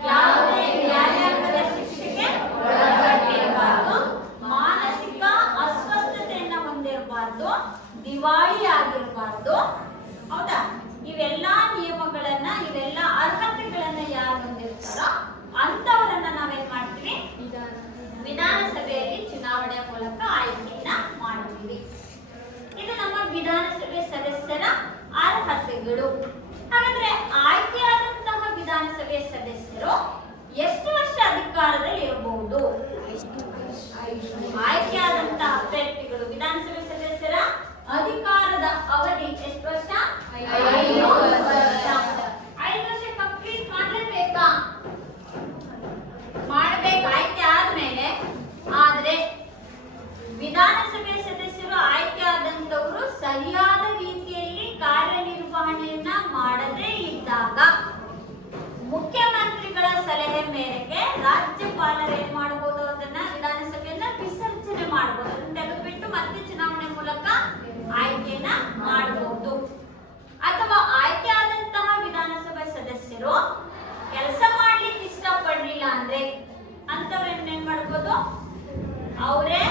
ಯಾವುದೇ ನ್ಯಾಯಾಂಗದ ಶಿಕ್ಷೆಗೆ ಒಳಪಟ್ಟಿರಬಾರ್ದು, ಮಾನಸಿಕ ಅಸ್ವಸ್ಥತೆಯನ್ನ ಹೊಂದಿರಬಾರ್ದು, ದಿವಾಳಿ ಆಗಿರಬಾರ್ದು, ಹೌದಾ? ಇವೆಲ್ಲಾ ನಿಯಮಗಳನ್ನ, ಇವೆಲ್ಲ ಅರ್ಹತೆಗಳನ್ನ ಯಾರು ಹೊಂದಿರ್ತಾರೋ ಅಂತವರನ್ನ ನಾವೇನ್ ಮಾಡ್ತೀವಿ, ವಿಧಾನಸಭೆಯಲ್ಲಿ ಚುನಾವಣೆ ಮೂಲಕ ಆಯ್ಕೆಯನ್ನ ಮಾಡ್ತೀವಿ. ಇದು ನಮ್ಮ ವಿಧಾನಸಭೆ ಸದಸ್ಯರ ಅರ್ಹತೆಗಳು. ಹಾಗಾದ್ರೆ ಆಯ್ಕೆಯಾದಂತಹ ವಿಧಾನಸಭೆ ಸದಸ್ಯರು ಎಷ್ಟು ವರ್ಷ ಅಧಿಕಾರದಲ್ಲಿ ಇರಬಹುದು? ಆಯ್ಕೆಯಾದಂತಹ ಅಭ್ಯರ್ಥಿಗಳು ವಿಧಾನಸಭೆ ಸದಸ್ಯರ ಅಧಿಕಾರದ ಅವಧಿ ಎಷ್ಟು ವರ್ಷ? 5 ವರ್ಷ. 5 ವರ್ಷ ಕಂಪ್ಲೀಟ್ ಮಾಡಲೇಬೇಕಾ? ಮಾಡಬೇಕು ಆಯ್ಕೆ ಆದ್ಮೇಲೆ. ಆದ್ರೆ ವಿಧಾನಸಭೆ ಸದಸ್ಯರು ಆಯ್ಕೆ ಆದಂತವರು ಸರಿಯಾದ ರೀತಿಯಲ್ಲಿ ಕಾರ್ಯನಿರ್ವಹಣೆಯನ್ನ ಮಾಡದೇ ಇದ್ದಾಗ ಮುಖ್ಯಮಂತ್ರಿಗಳ ಸಲಹೆ ಮೇರೆಗೆ ರಾಜ್ಯಪಾಲರು ಏನ್ ಮಾಡಬಹುದು, ಅದನ್ನ ವಿಧಾನಸಭೆಯನ್ನ ವಿಸರ್ಜನೆ ಮಾಡಬಹುದು, ಅದನ್ನ ತೆಗೆದುಬಿಟ್ಟು ಮತ್ತೆ ಚುನಾವಣೆ ಮೂಲಕ ಆಯ್ಕೆಯನ್ನ ಮಾಡಬಹುದು. ಅಥವಾ ಆಯ್ಕೆ ಆದಂತಹ ವಿಧಾನಸಭಾ ಸದಸ್ಯರು ಕೆಲಸ ಮಾಡ್ಲಿಕ್ಕೆ ಇಷ್ಟಪಡಲಿಲ್ಲ ಅಂದ್ರೆ ಅಂತವ್ರನ್ನ ಏನ್ ಮಾಡ್ಬೋದು, ಅವರೇ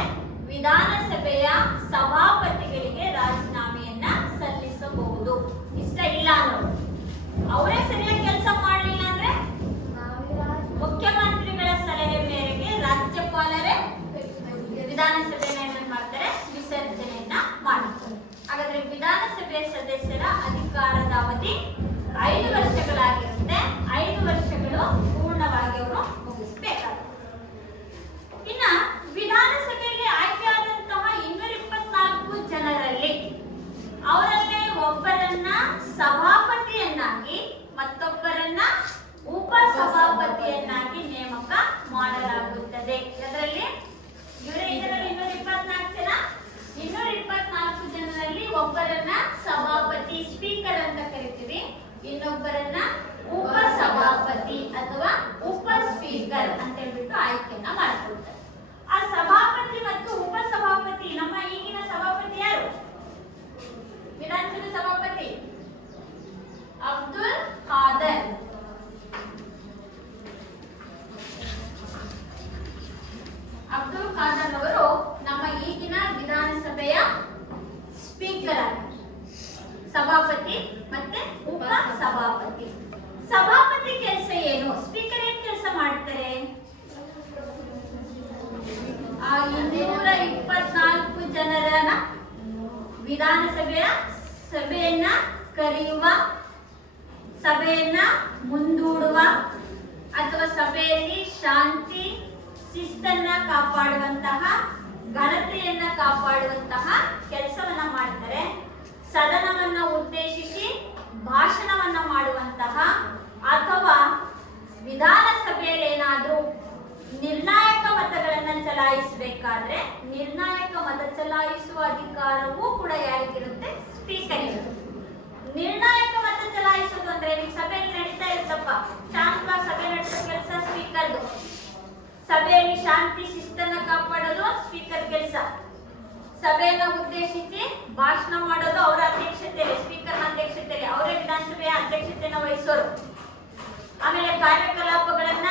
ವಿಧಾನಸಭೆಯ ಸಭಾಪತಿಗಳಿಗೆ ರಾಜೀನಾಮೆಯನ್ನ ಸಲ್ಲಿಸಬಹುದು. ಇಷ್ಟ ಇಲ್ಲ ಅನ್ನೋರು, ಅವರೇ ಸರಿಯಾಗಿ ಕೆಲಸ ಮಾಡಲಿಲ್ಲ ಅಂದ್ರೆ ಮುಖ್ಯಮಂತ್ರಿಗಳ ಸಲಹೆ ಮೇರೆಗೆ ರಾಜ್ಯಪಾಲರೇ ವಿಧಾನಸಭೆಯನ್ನ ಏನ್ ಮಾಡ್ತಾರೆ, ವಿಸರ್ಜನೆಯನ್ನ ಮಾಡ್ತಾರೆ. ಹಾಗಾದ್ರೆ ವಿಧಾನಸಭೆ ಸದಸ್ಯರ ಅಧಿಕಾರದ ಅವಧಿ 5 ವರ್ಷಗಳಾಗಿರುತ್ತೆ. 5 ವರ್ಷಗಳು ಪೂರ್ಣವಾಗಿ ಅವರು ಮುಗಿಸಬೇಕಾಗುತ್ತೆ. ಇನ್ನ ವಿಧಾನಸಭೆಯಲ್ಲಿ ಆಯ್ಕೆಯಾದಂತಹ 224 ಜನರಲ್ಲಿ ಅವರಲ್ಲೇ ಒಬ್ಬರನ್ನ ಸಭಾಪತಿಯನ್ನಾಗಿ ಮತ್ತೊಬ್ಬರನ್ನ ಉಪ ಸಭಾಪತಿಯನ್ನಾಗಿ ನೇಮಕ ಮಾಡಲಾಗುತ್ತದೆ. ಅದರಲ್ಲಿ ಇದರಲ್ಲಿ 224 ಜನ, 224 ಜನರಲ್ಲಿ ಒಬ್ಬರನ್ನ ಸಭಾಪತಿ ಸ್ಪೀಕರ್ ಅಂತ ಕರಿತೀವಿ, ಇನ್ನೊಬ್ಬರನ್ನ ಉಪ ಸಭಾಪತಿ ಅಥವಾ ಉಪ ಸ್ಪೀಕರ್ ಅಂತ ಹೇಳ್ಬಿಟ್ಟು ಆಯ್ಕೆಯನ್ನ ಮಾಡ್ಕೊಳ್ತಾರೆ. ಆ ಸಭಾಪತಿ ಮತ್ತು ಉಪ ಸಭಾಪತಿ, ನಮ್ಮ ಈಗಿನ ಸಭಾಪತಿ ಯಾರು? ವಿಧಾನಸಭೆ ಸಭಾಪತಿ ಅಬ್ದುಲ್ ಖಾದರ್. ಅಬ್ದುಲ್ ಖಾದರ್ ಅವರು ನಮ್ಮ ಈಗಿನ ವಿಧಾನಸಭೆಯ ಸ್ಪೀಕರ್ ಆಗಿ, ಸಭಾಪತಿ ಮತ್ತೆ ಉಪ ಸಭಾಪತಿ. ಸಭಾಪತಿ ಕೆಲಸ ಏನು? ಸ್ಪೀಕರ್ ಏನ್ ಕೆಲಸ ಮಾಡ್ತಾರೆ? ಆ 224 ಜನರನ್ನ ವಿಧಾನಸಭೆಯ ಸಭೆಯನ್ನ ಕರೆಯುವ, ಸಭೆಯನ್ನ ಮುಂದೂಡುವ ಅಥವಾ ಸಭೆಯಲ್ಲಿ ಶಾಂತಿ ಶಿಸ್ತನ್ನ ಕಾಪಾಡುವಂತಹ, ಘನತೆಯನ್ನ ಕಾಪಾಡುವಂತಹ ಕೆಲಸವನ್ನ ಮಾಡ್ತಾರೆ. ಸದನವನ್ನ ಉದ್ದೇಶಿಸಿ ಭಾಷಣವನ್ನ ಮಾಡುವಂತಹ ಅಥವಾ ವಿಧಾನಸಭೆಯಲ್ಲಿ ಏನಾದರೂ ಚಲಾಯಿಸಬೇಕಾದ್ರೆ ನಿರ್ಣಾಯಕ ಮತ ಚಲಾಯಿಸುವ ಅಧಿಕಾರವೂ ಕೂಡ ಯಾರಿಗಿರುತ್ತೆ? ಸ್ಪೀಕರ್ ಇರುತ್ತೆ. ನಿರ್ಣಾಯಕ ಮತ ಚಲಾಯಿಸೋದು ಅಂದ್ರೆ ಈಗ ಸಭೆಯಲ್ಲಿ ನಡೀತಾ ಇರ್ತಪ್ಪ, ಶಾಂತವಾಗಿ ಸಭೆ ನಡೆಸೋ ಕೆಲಸ ಸ್ಪೀಕರ್ದು. ಸಭೆಯಲ್ಲಿ ಶಾಂತಿ ಶಿಸ್ತನ್ನ ಕಾಪಾಡೋದು ಸ್ಪೀಕರ್ ಕೆಲಸ. ಸಭೆಯನ್ನ ಉದ್ದೇಶಿಸಿ ಭಾಷಣ ಮಾಡೋದು ಅವರ ಅಧ್ಯಕ್ಷತೆಯಲ್ಲಿ, ಸ್ಪೀಕರ್ನ ಅಧ್ಯಕ್ಷತೆಯಲ್ಲಿ, ಅವರೇ ವಿಧಾನಸಭೆಯ ಅಧ್ಯಕ್ಷತೆಯನ್ನು ವಹಿಸೋರು. ಆಮೇಲೆ ಕಾರ್ಯಕಲಾಪಗಳನ್ನ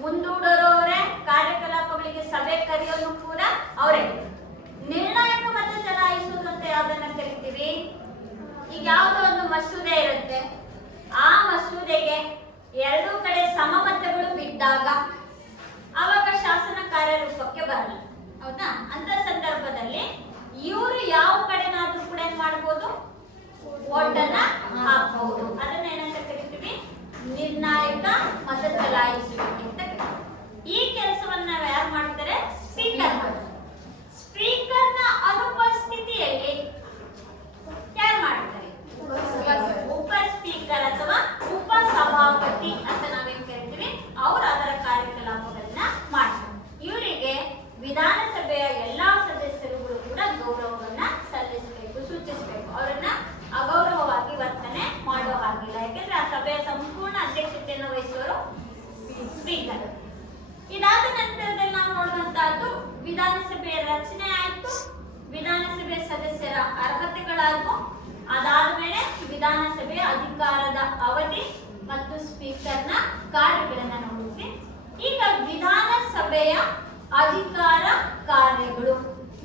ಮುಂದೂಡೋರು ಅವರೇ, ಕಾರ್ಯಕಲಾಪಗಳಿಗೆ ಸಭೆ ಕರೆಯೋದು ಕೂಡ ಅವರೇ. ನಿರ್ಣಾಯಕ ಮತ ಚಲಾಯಿಸುವುದು ಅಂತ ಯಾವ್ದನ್ನ ಕರಿತೀವಿ? ಈಗ ಯಾವುದೋ ಒಂದು ಮಸೂದೆ ಇರುತ್ತೆ, ಆ ಮಸೂದೆಗೆ ಎರಡೂ ಕಡೆ ಸಮಮತಗಳು ಬಿದ್ದಾಗ ಆವಾಗ ಶಾಸನ ಕಾರ್ಯರೂಪಕ್ಕೆ ಬರಲ್ಲ, ಹೌದಾ? ಅಂತ ಸಂದರ್ಭದಲ್ಲಿ ಇವರು ಯಾವ ಕಡೆನಾದ್ರೂ ಕೂಡ ಏನ್ ಮಾಡ್ಬೋದು? ಓಟನ್ನ ಹಾಕಬಹುದು. ಅದನ್ನ ಏನಂತ ಕರಿತೀವಿ? ನಿರ್ಣಾಯಕ ಮತ ಚಲಾಯಿಸುವಿಕೆ ಅಂತ ಕರಿತೀವಿ. ಈ ಕೆಲಸವನ್ನ ಯಾರು ಮಾಡ್ತಾರೆ? ಸ್ಪೀಕರ್ ಮಾಡ್ತಾರೆ. ಸ್ಪೀಕರ್ನ ಅನುಪಸ್ಥಿತಿಯಲ್ಲಿ ಯಾರು ಮಾಡ್ತಾರೆ? ಉಪ ಸ್ಪೀಕರ್ ಅಥವಾ ಉಪ ಸಭಾಪತಿ ಅಂತ ನಾವೇನ್ ಕರಿತೀವಿ, ಅವರು ಅದರ ಕಾರ್ಯಕಲಾಪಗಳನ್ನ ಮಾಡ್ತಾರೆ. ಇವರಿಗೆ ವಿಧಾನಸಭೆಯ ಎಲ್ಲಾ ಸದಸ್ಯರುಗಳು ಕೂಡ ಗೌರವವನ್ನ ಸಲ್ಲಿಸಬೇಕು, ಸೂಚಿಸಬೇಕು. ಅವರನ್ನ ಅಗೌರವವಾಗಿ ವರ್ತನೆ ಮಾಡುವ ಹಾಗಿಲ್ಲ. ಯಾಕೆಂದ್ರೆ ಆ ಸಭೆಯ ಸಂಪೂರ್ಣ ಅಧ್ಯಕ್ಷತೆಯನ್ನು ವಹಿಸುವರು ಸ್ಪೀಕರ್. ಇದಾದ ನಂತರದಲ್ಲಿ ನಾವು ನೋಡುವಂತಹದ್ದು ವಿಧಾನಸಭೆಯ ರಚನೆ ಆಯ್ತು, ವಿಧಾನಸಭೆ ಸದಸ್ಯರ ಅರ್ಹತೆಗಳಾದವು. ಅದಾದ್ಮೇಲೆ ವಿಧಾನಸಭೆಯ ಅಧಿಕಾರದ ಅವಧಿ ಮತ್ತು ಸ್ಪೀಕರ್ನ ಕಾರ್ಯಗಳನ್ನ ನೋಡಿದ್ವಿ. ಈಗ ವಿಧಾನಸಭೆಯ ಅಧಿಕಾರ ಕಾರ್ಯಗಳು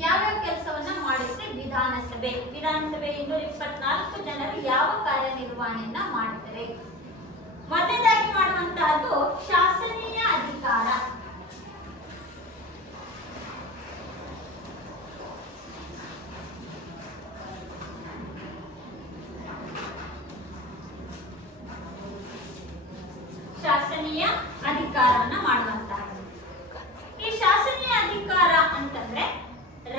ಯಾವ್ಯಾವ ಕೆಲಸವನ್ನ ಮಾಡುತ್ತೆ ವಿಧಾನಸಭೆ? ವಿಧಾನಸಭೆ 224 ಜನರು ಯಾವ ಕಾರ್ಯನಿರ್ವಹಣೆಯನ್ನ ಮಾಡ್ತಾರೆ? ಮೊದಲನೇದಾಗಿ ಮಾಡುವಂತಹದ್ದು ಶಾಸನೀಯ ಅಧಿಕಾರ. ಶಾಸನೀಯ ಅಧಿಕಾರವನ್ನ ಮಾಡುವಂತಹ ಈ ಶಾಸನೀಯ ಅಧಿಕಾರ ಅಂತಂದ್ರೆ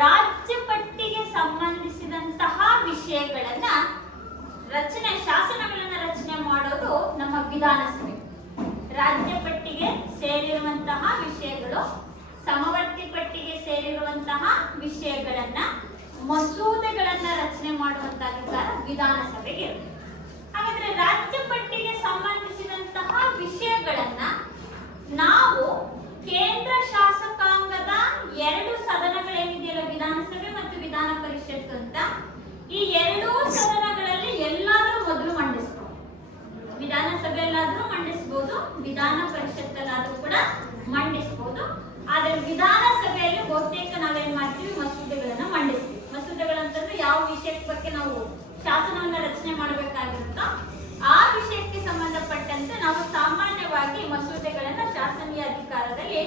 ರಾಜ್ಯ ಪಟ್ಟಿಗೆ ಸಂಬಂಧಿಸಿದಂತಹ ವಿಷಯಗಳನ್ನ ರಚನೆ, ಶಾಸನಗಳನ್ನ ರಚನೆ ಮಾಡೋದು ನಮ್ಮ ವಿಧಾನಸಭೆ. ರಾಜ್ಯ ಪಟ್ಟಿಗೆ ಸೇರಿರುವಂತಹ ವಿಷಯಗಳು, ಸಮವರ್ತಿ ಪಟ್ಟಿಗೆ ಸೇರಿರುವಂತಹ ವಿಷಯಗಳನ್ನ, ಮಸೂದೆಗಳನ್ನ ರಚನೆ ಮಾಡುವಂತಹ ಅಧಿಕಾರ ವಿಧಾನಸಭೆಗೆ ಇರುತ್ತೆ. ಹಾಗಾದ್ರೆ ರಾಜ್ಯ ಪಟ್ಟಿಗೆ ಸಂಬಂಧಿಸಿದಂತಹ ವಿಷಯಗಳನ್ನ ನಾವು ಕೇಂದ್ರ ಶಾಸಕಾಂಗದ 2 ಸದನಗಳೇನಿದೆಯಲ್ಲ, ವಿಧಾನಸಭೆ ಮತ್ತು ವಿಧಾನ ಪರಿಷತ್ ಅಂತ, ಈ 2 ಸದನಗಳಲ್ಲಿ ಎಲ್ಲಾದ್ರೂ ಮೊದಲು ಮಂಡಿಸಬಹುದು. ವಿಧಾನಸಭೆಯಲ್ಲಾದ್ರೂ ಮಂಡಿಸಬಹುದು, ವಿಧಾನ ಪರಿಷತ್ತಲ್ಲಾದ್ರೂ ಕೂಡ ಮಂಡಿಸಬಹುದು. ಆದ್ರೆ ವಿಧಾನಸಭೆಯಲ್ಲಿ ಬಹುತೇಕ ನಾವೇನ್ ಮಾಡ್ತೀವಿ? ಮಸೂದೆಗಳನ್ನ ಮಂಡಿಸ್ತೀವಿ. ಮಸೂದೆಗಳಂತಂದ್ರೆ ಯಾವ ವಿಷಯದ ಬಗ್ಗೆ ನಾವು ಶಾಸನವನ್ನ ರಚನೆ ಮಾಡಬೇಕಾಗಿರುತ್ತೋ ಆ ವಿಷಯಕ್ಕೆ ಸಂಬಂಧಪಟ್ಟಂತೆ ನಾವು ಸಾಮಾನ್ಯವಾಗಿ ಮಸೂದೆಗಳನ್ನ ಶಾಸನೀಯ ಅಧಿಕಾರದಲ್ಲಿ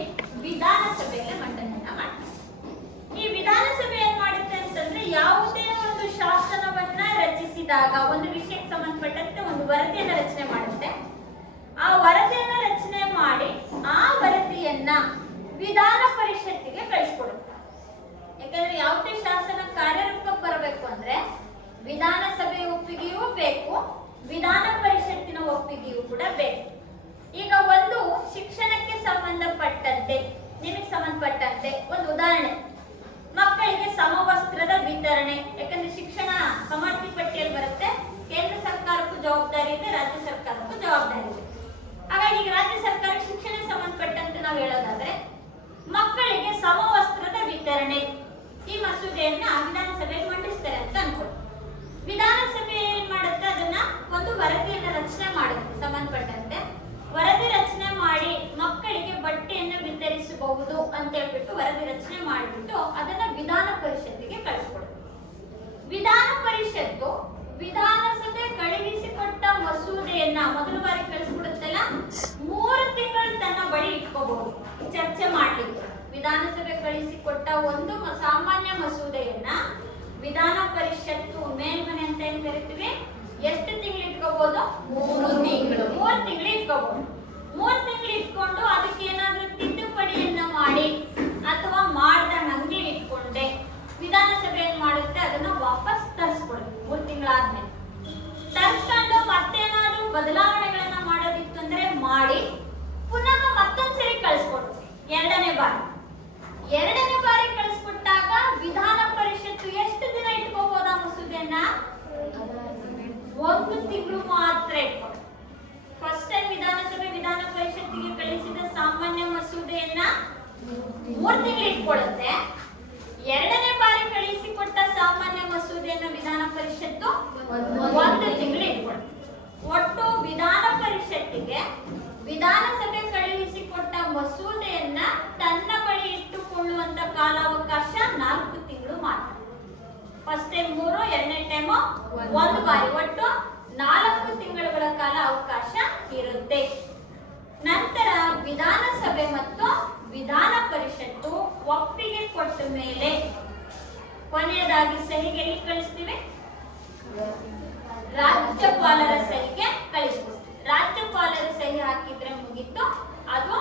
ವಿಧಾನಸಭೆಯಲ್ಲಿ ಮಂಡನೆಯನ್ನ ಮಾಡ್ತೀವಿ. ಈ ವಿಧಾನಸಭೆ ಏನ್ ಮಾಡುತ್ತೆ ಅಂತಂದ್ರೆ ಯಾವುದೇ ಒಂದು ಶಾಸನವನ್ನ ರಚಿಸಿದಾಗ ಒಂದು ವಿಷಯಕ್ಕೆ ಸಂಬಂಧಪಟ್ಟಂತೆ ಒಂದು ವರದಿಯನ್ನ ರಚನೆ ಮಾಡುತ್ತೆ. ಆ ವರದಿಯನ್ನ ರಚನೆ ಮಾಡಿ ಆ ವರದಿಯನ್ನ ವಿಧಾನ ಪರಿಷತ್ತಿಗೆ ಕಳಿಸ್ಕೊಡುತ್ತೆ. ಯಾಕಂದ್ರೆ ಯಾವುದೇ ಶಾಸನ ಕಾರ್ಯರೂಪಕ್ಕೆ ಬರಬೇಕು ಅಂದ್ರೆ ವಿಧಾನಸಭೆ ಒಪ್ಪಿಗೆಯೂ ಬೇಕು, ವಿಧಾನ ಪರಿಷತ್ತಿನ ಒಪ್ಪಿಗೆಯೂ ಕೂಡ ಬೇಕು. ಈಗ ಒಂದು ಶಿಕ್ಷಣಕ್ಕೆ ಸಂಬಂಧಪಟ್ಟಂತೆ, ನಿಮಗೆ ಸಂಬಂಧಪಟ್ಟಂತೆ ಒಂದು ಉದಾಹರಣೆ, ಮಕ್ಕಳಿಗೆ ಸಮವಸ್ತ್ರದ ವಿತರಣೆ. ಯಾಕಂದ್ರೆ ಶಿಕ್ಷಣ ಸಮವರ್ತಿ ಪಟ್ಟಿಯಲ್ಲಿ ಬರುತ್ತೆ, ಕೇಂದ್ರ ಸರ್ಕಾರಕ್ಕೂ ಜವಾಬ್ದಾರಿ ಇದೆ, ರಾಜ್ಯ ಸರ್ಕಾರಕ್ಕೂ ಜವಾಬ್ದಾರಿ ಇದೆ. ಹಾಗಾಗಿ ಈಗ ರಾಜ್ಯ ಸರ್ಕಾರಕ್ಕೆ ಶಿಕ್ಷಣಕ್ಕೆ ಸಂಬಂಧಪಟ್ಟಂತೆ ನಾವು ಹೇಳೋದಾದ್ರೆ ಮಕ್ಕಳಿಗೆ ಸಮವಸ್ತ್ರದ ವಿತರಣೆ, ಈ ಮಸೂದೆಯನ್ನ ವಿಧಾನಸಭೆಯಲ್ಲಿ ಮಂಡಿಸ್ತಾರೆ ಅಂತ ಅನ್ಕೊಳ್ಳಿ. ವಿಧಾನಸಭೆ ಏನ್ ಮಾಡುತ್ತೆ? ಅದನ್ನ ಒಂದು ವರದಿಯನ್ನ ರಚನೆ ಮಾಡುತ್ತೆ. ಸಂಬಂಧಪಟ್ಟಂತೆ ವರದಿ ರಚನೆ ಮಾಡಿ ಮಕ್ಕಳಿಗೆ ಬಟ್ಟೆಯನ್ನು ವಿತರಿಸಬಹುದು ಅಂತ ಹೇಳ್ಬಿಟ್ಟು ವರದಿ ರಚನೆ ಮಾಡಿಬಿಟ್ಟು ಅದನ್ನ ವಿಧಾನ ಪರಿಷತ್ತಿಗೆ ಕಳಿಸ್ಕೊಡುತ್ತೆ. ವಿಧಾನ ಪರಿಷತ್ತು ವಿಧಾನಸಭೆ ಕಳುಹಿಸಿಕೊಟ್ಟ ಮಸೂದೆಯನ್ನ ಮೊದಲ ಬಾರಿ ಕಳಿಸ್ಕೊಡುತ್ತಲ್ಲ, 3 ತಿಂಗಳು ತನ್ನ ಬಳಿ ಇಟ್ಕೋಬಹುದು ಚರ್ಚೆ ಮಾಡ್ಲಿಕ್ಕೆ. ವಿಧಾನಸಭೆ ಕಳಿಸಿಕೊಟ್ಟ ಒಂದು ಸಾಮಾನ್ಯ ಮಸೂದೆಯನ್ನ ವಿಧಾನ ಪರಿಷತ್ತು ಮೇಲ್ಮನೆ ಅಂತ ಏನ್ ಕರಿತೀವಿ, ಎಷ್ಟು ತಿಂಗಳು ಇಟ್ಕೋಬಹುದು? 3 ತಿಂಗಳು. 3 ತಿಂಗಳು ಇಟ್ಕೋಬಹುದು. 3 ತಿಂಗಳು ಇಟ್ಕೊಂಡು ಅದಕ್ಕೆ ಏನಾದ್ರೂ ತಿದ್ದುಪಡಿಯನ್ನ ಮಾಡಿ ಅಥವಾ ಮಾಡ್ದಂಗೆ ಇಟ್ಕೊಂಡೆ ವಿಧಾನಸಭೆ ಏನ್ ಮಾಡುತ್ತೆ? ಅದನ್ನ ವಾಪಸ್ ತರಿಸ್ಕೊಡುತ್ತೆ. 3 ತಿಂಗಳಾದ್ಮೇಲೆ ತರಿಸ್ಕೊಂಡು ಮತ್ತೇನಾದ್ರೂ ಬದಲಾವಣೆಗಳನ್ನ ಮಾಡೋದಿತ್ತು ಅಂದ್ರೆ ಮಾಡಿ ಪುನಃ ಮತ್ತೊಂದ್ಸರಿ ಕಳಿಸ್ಕೊಡುತ್ತೆ. 2ನೇ ಬಾರಿ ಮಸೂದೆಯನ್ನ 3 ತಿಂಗಳು ಇಟ್ಕೊಳ್ಳುತ್ತೆ. ಎರಡನೇ ಬಾರಿ ಕಳುಹಿಸಿಕೊಟ್ಟ ಸಾಮಾನ್ಯ ಮಸೂದೆಯನ್ನ ವಿಧಾನ ಪರಿಷತ್ತು 1 ತಿಂಗಳು ಇಟ್ಕೊಳ್ಳುತ್ತೆ. ಒಟ್ಟು ವಿಧಾನ ಪರಿಷತ್ತಿಗೆ ವಿಧಾನಸಭೆ ಕಳುಹಿಸಿಕೊಟ್ಟ ಮಸೂದೆಯನ್ನ ತನ್ನ ಬಳಿ ಇಟ್ಟುಕೊಳ್ಳುವಂತ ಕಾಲಾವಕಾಶ 4 ತಿಂಗಳು ಮಾತ್ರ. ಫಸ್ಟ್ ಟೈಮ್ 3, ಎರಡನೇ ಟೈಮ್ 1 ಬಾರಿ, ಒಟ್ಟು 4 ತಿಂಗಳುಗಳ ಕಾಲ ಅವಕಾಶ ಇರುತ್ತೆ. ನಂತರ ವಿಧಾನಸಭೆ ಮತ್ತು ವಿಧಾನ ಪರಿಷತ್ತು ಒಪ್ಪಿಗೆ ಕೊಟ್ಟ ಮೇಲೆ ಕೊನೆಯದಾಗಿ ಸಹಿಗೆ ಎಲ್ಲಿ ಕಳಿಸ್ತೀವಿ? ರಾಜ್ಯಪಾಲರ ಸಹಿಗೆ ಕಳಿಸ್ತೀವಿ. ರಾಜ್ಯಪಾಲರ ಸಹಿ ಹಾಕಿದ್ರೆ ಮುಗಿತು, ಅದು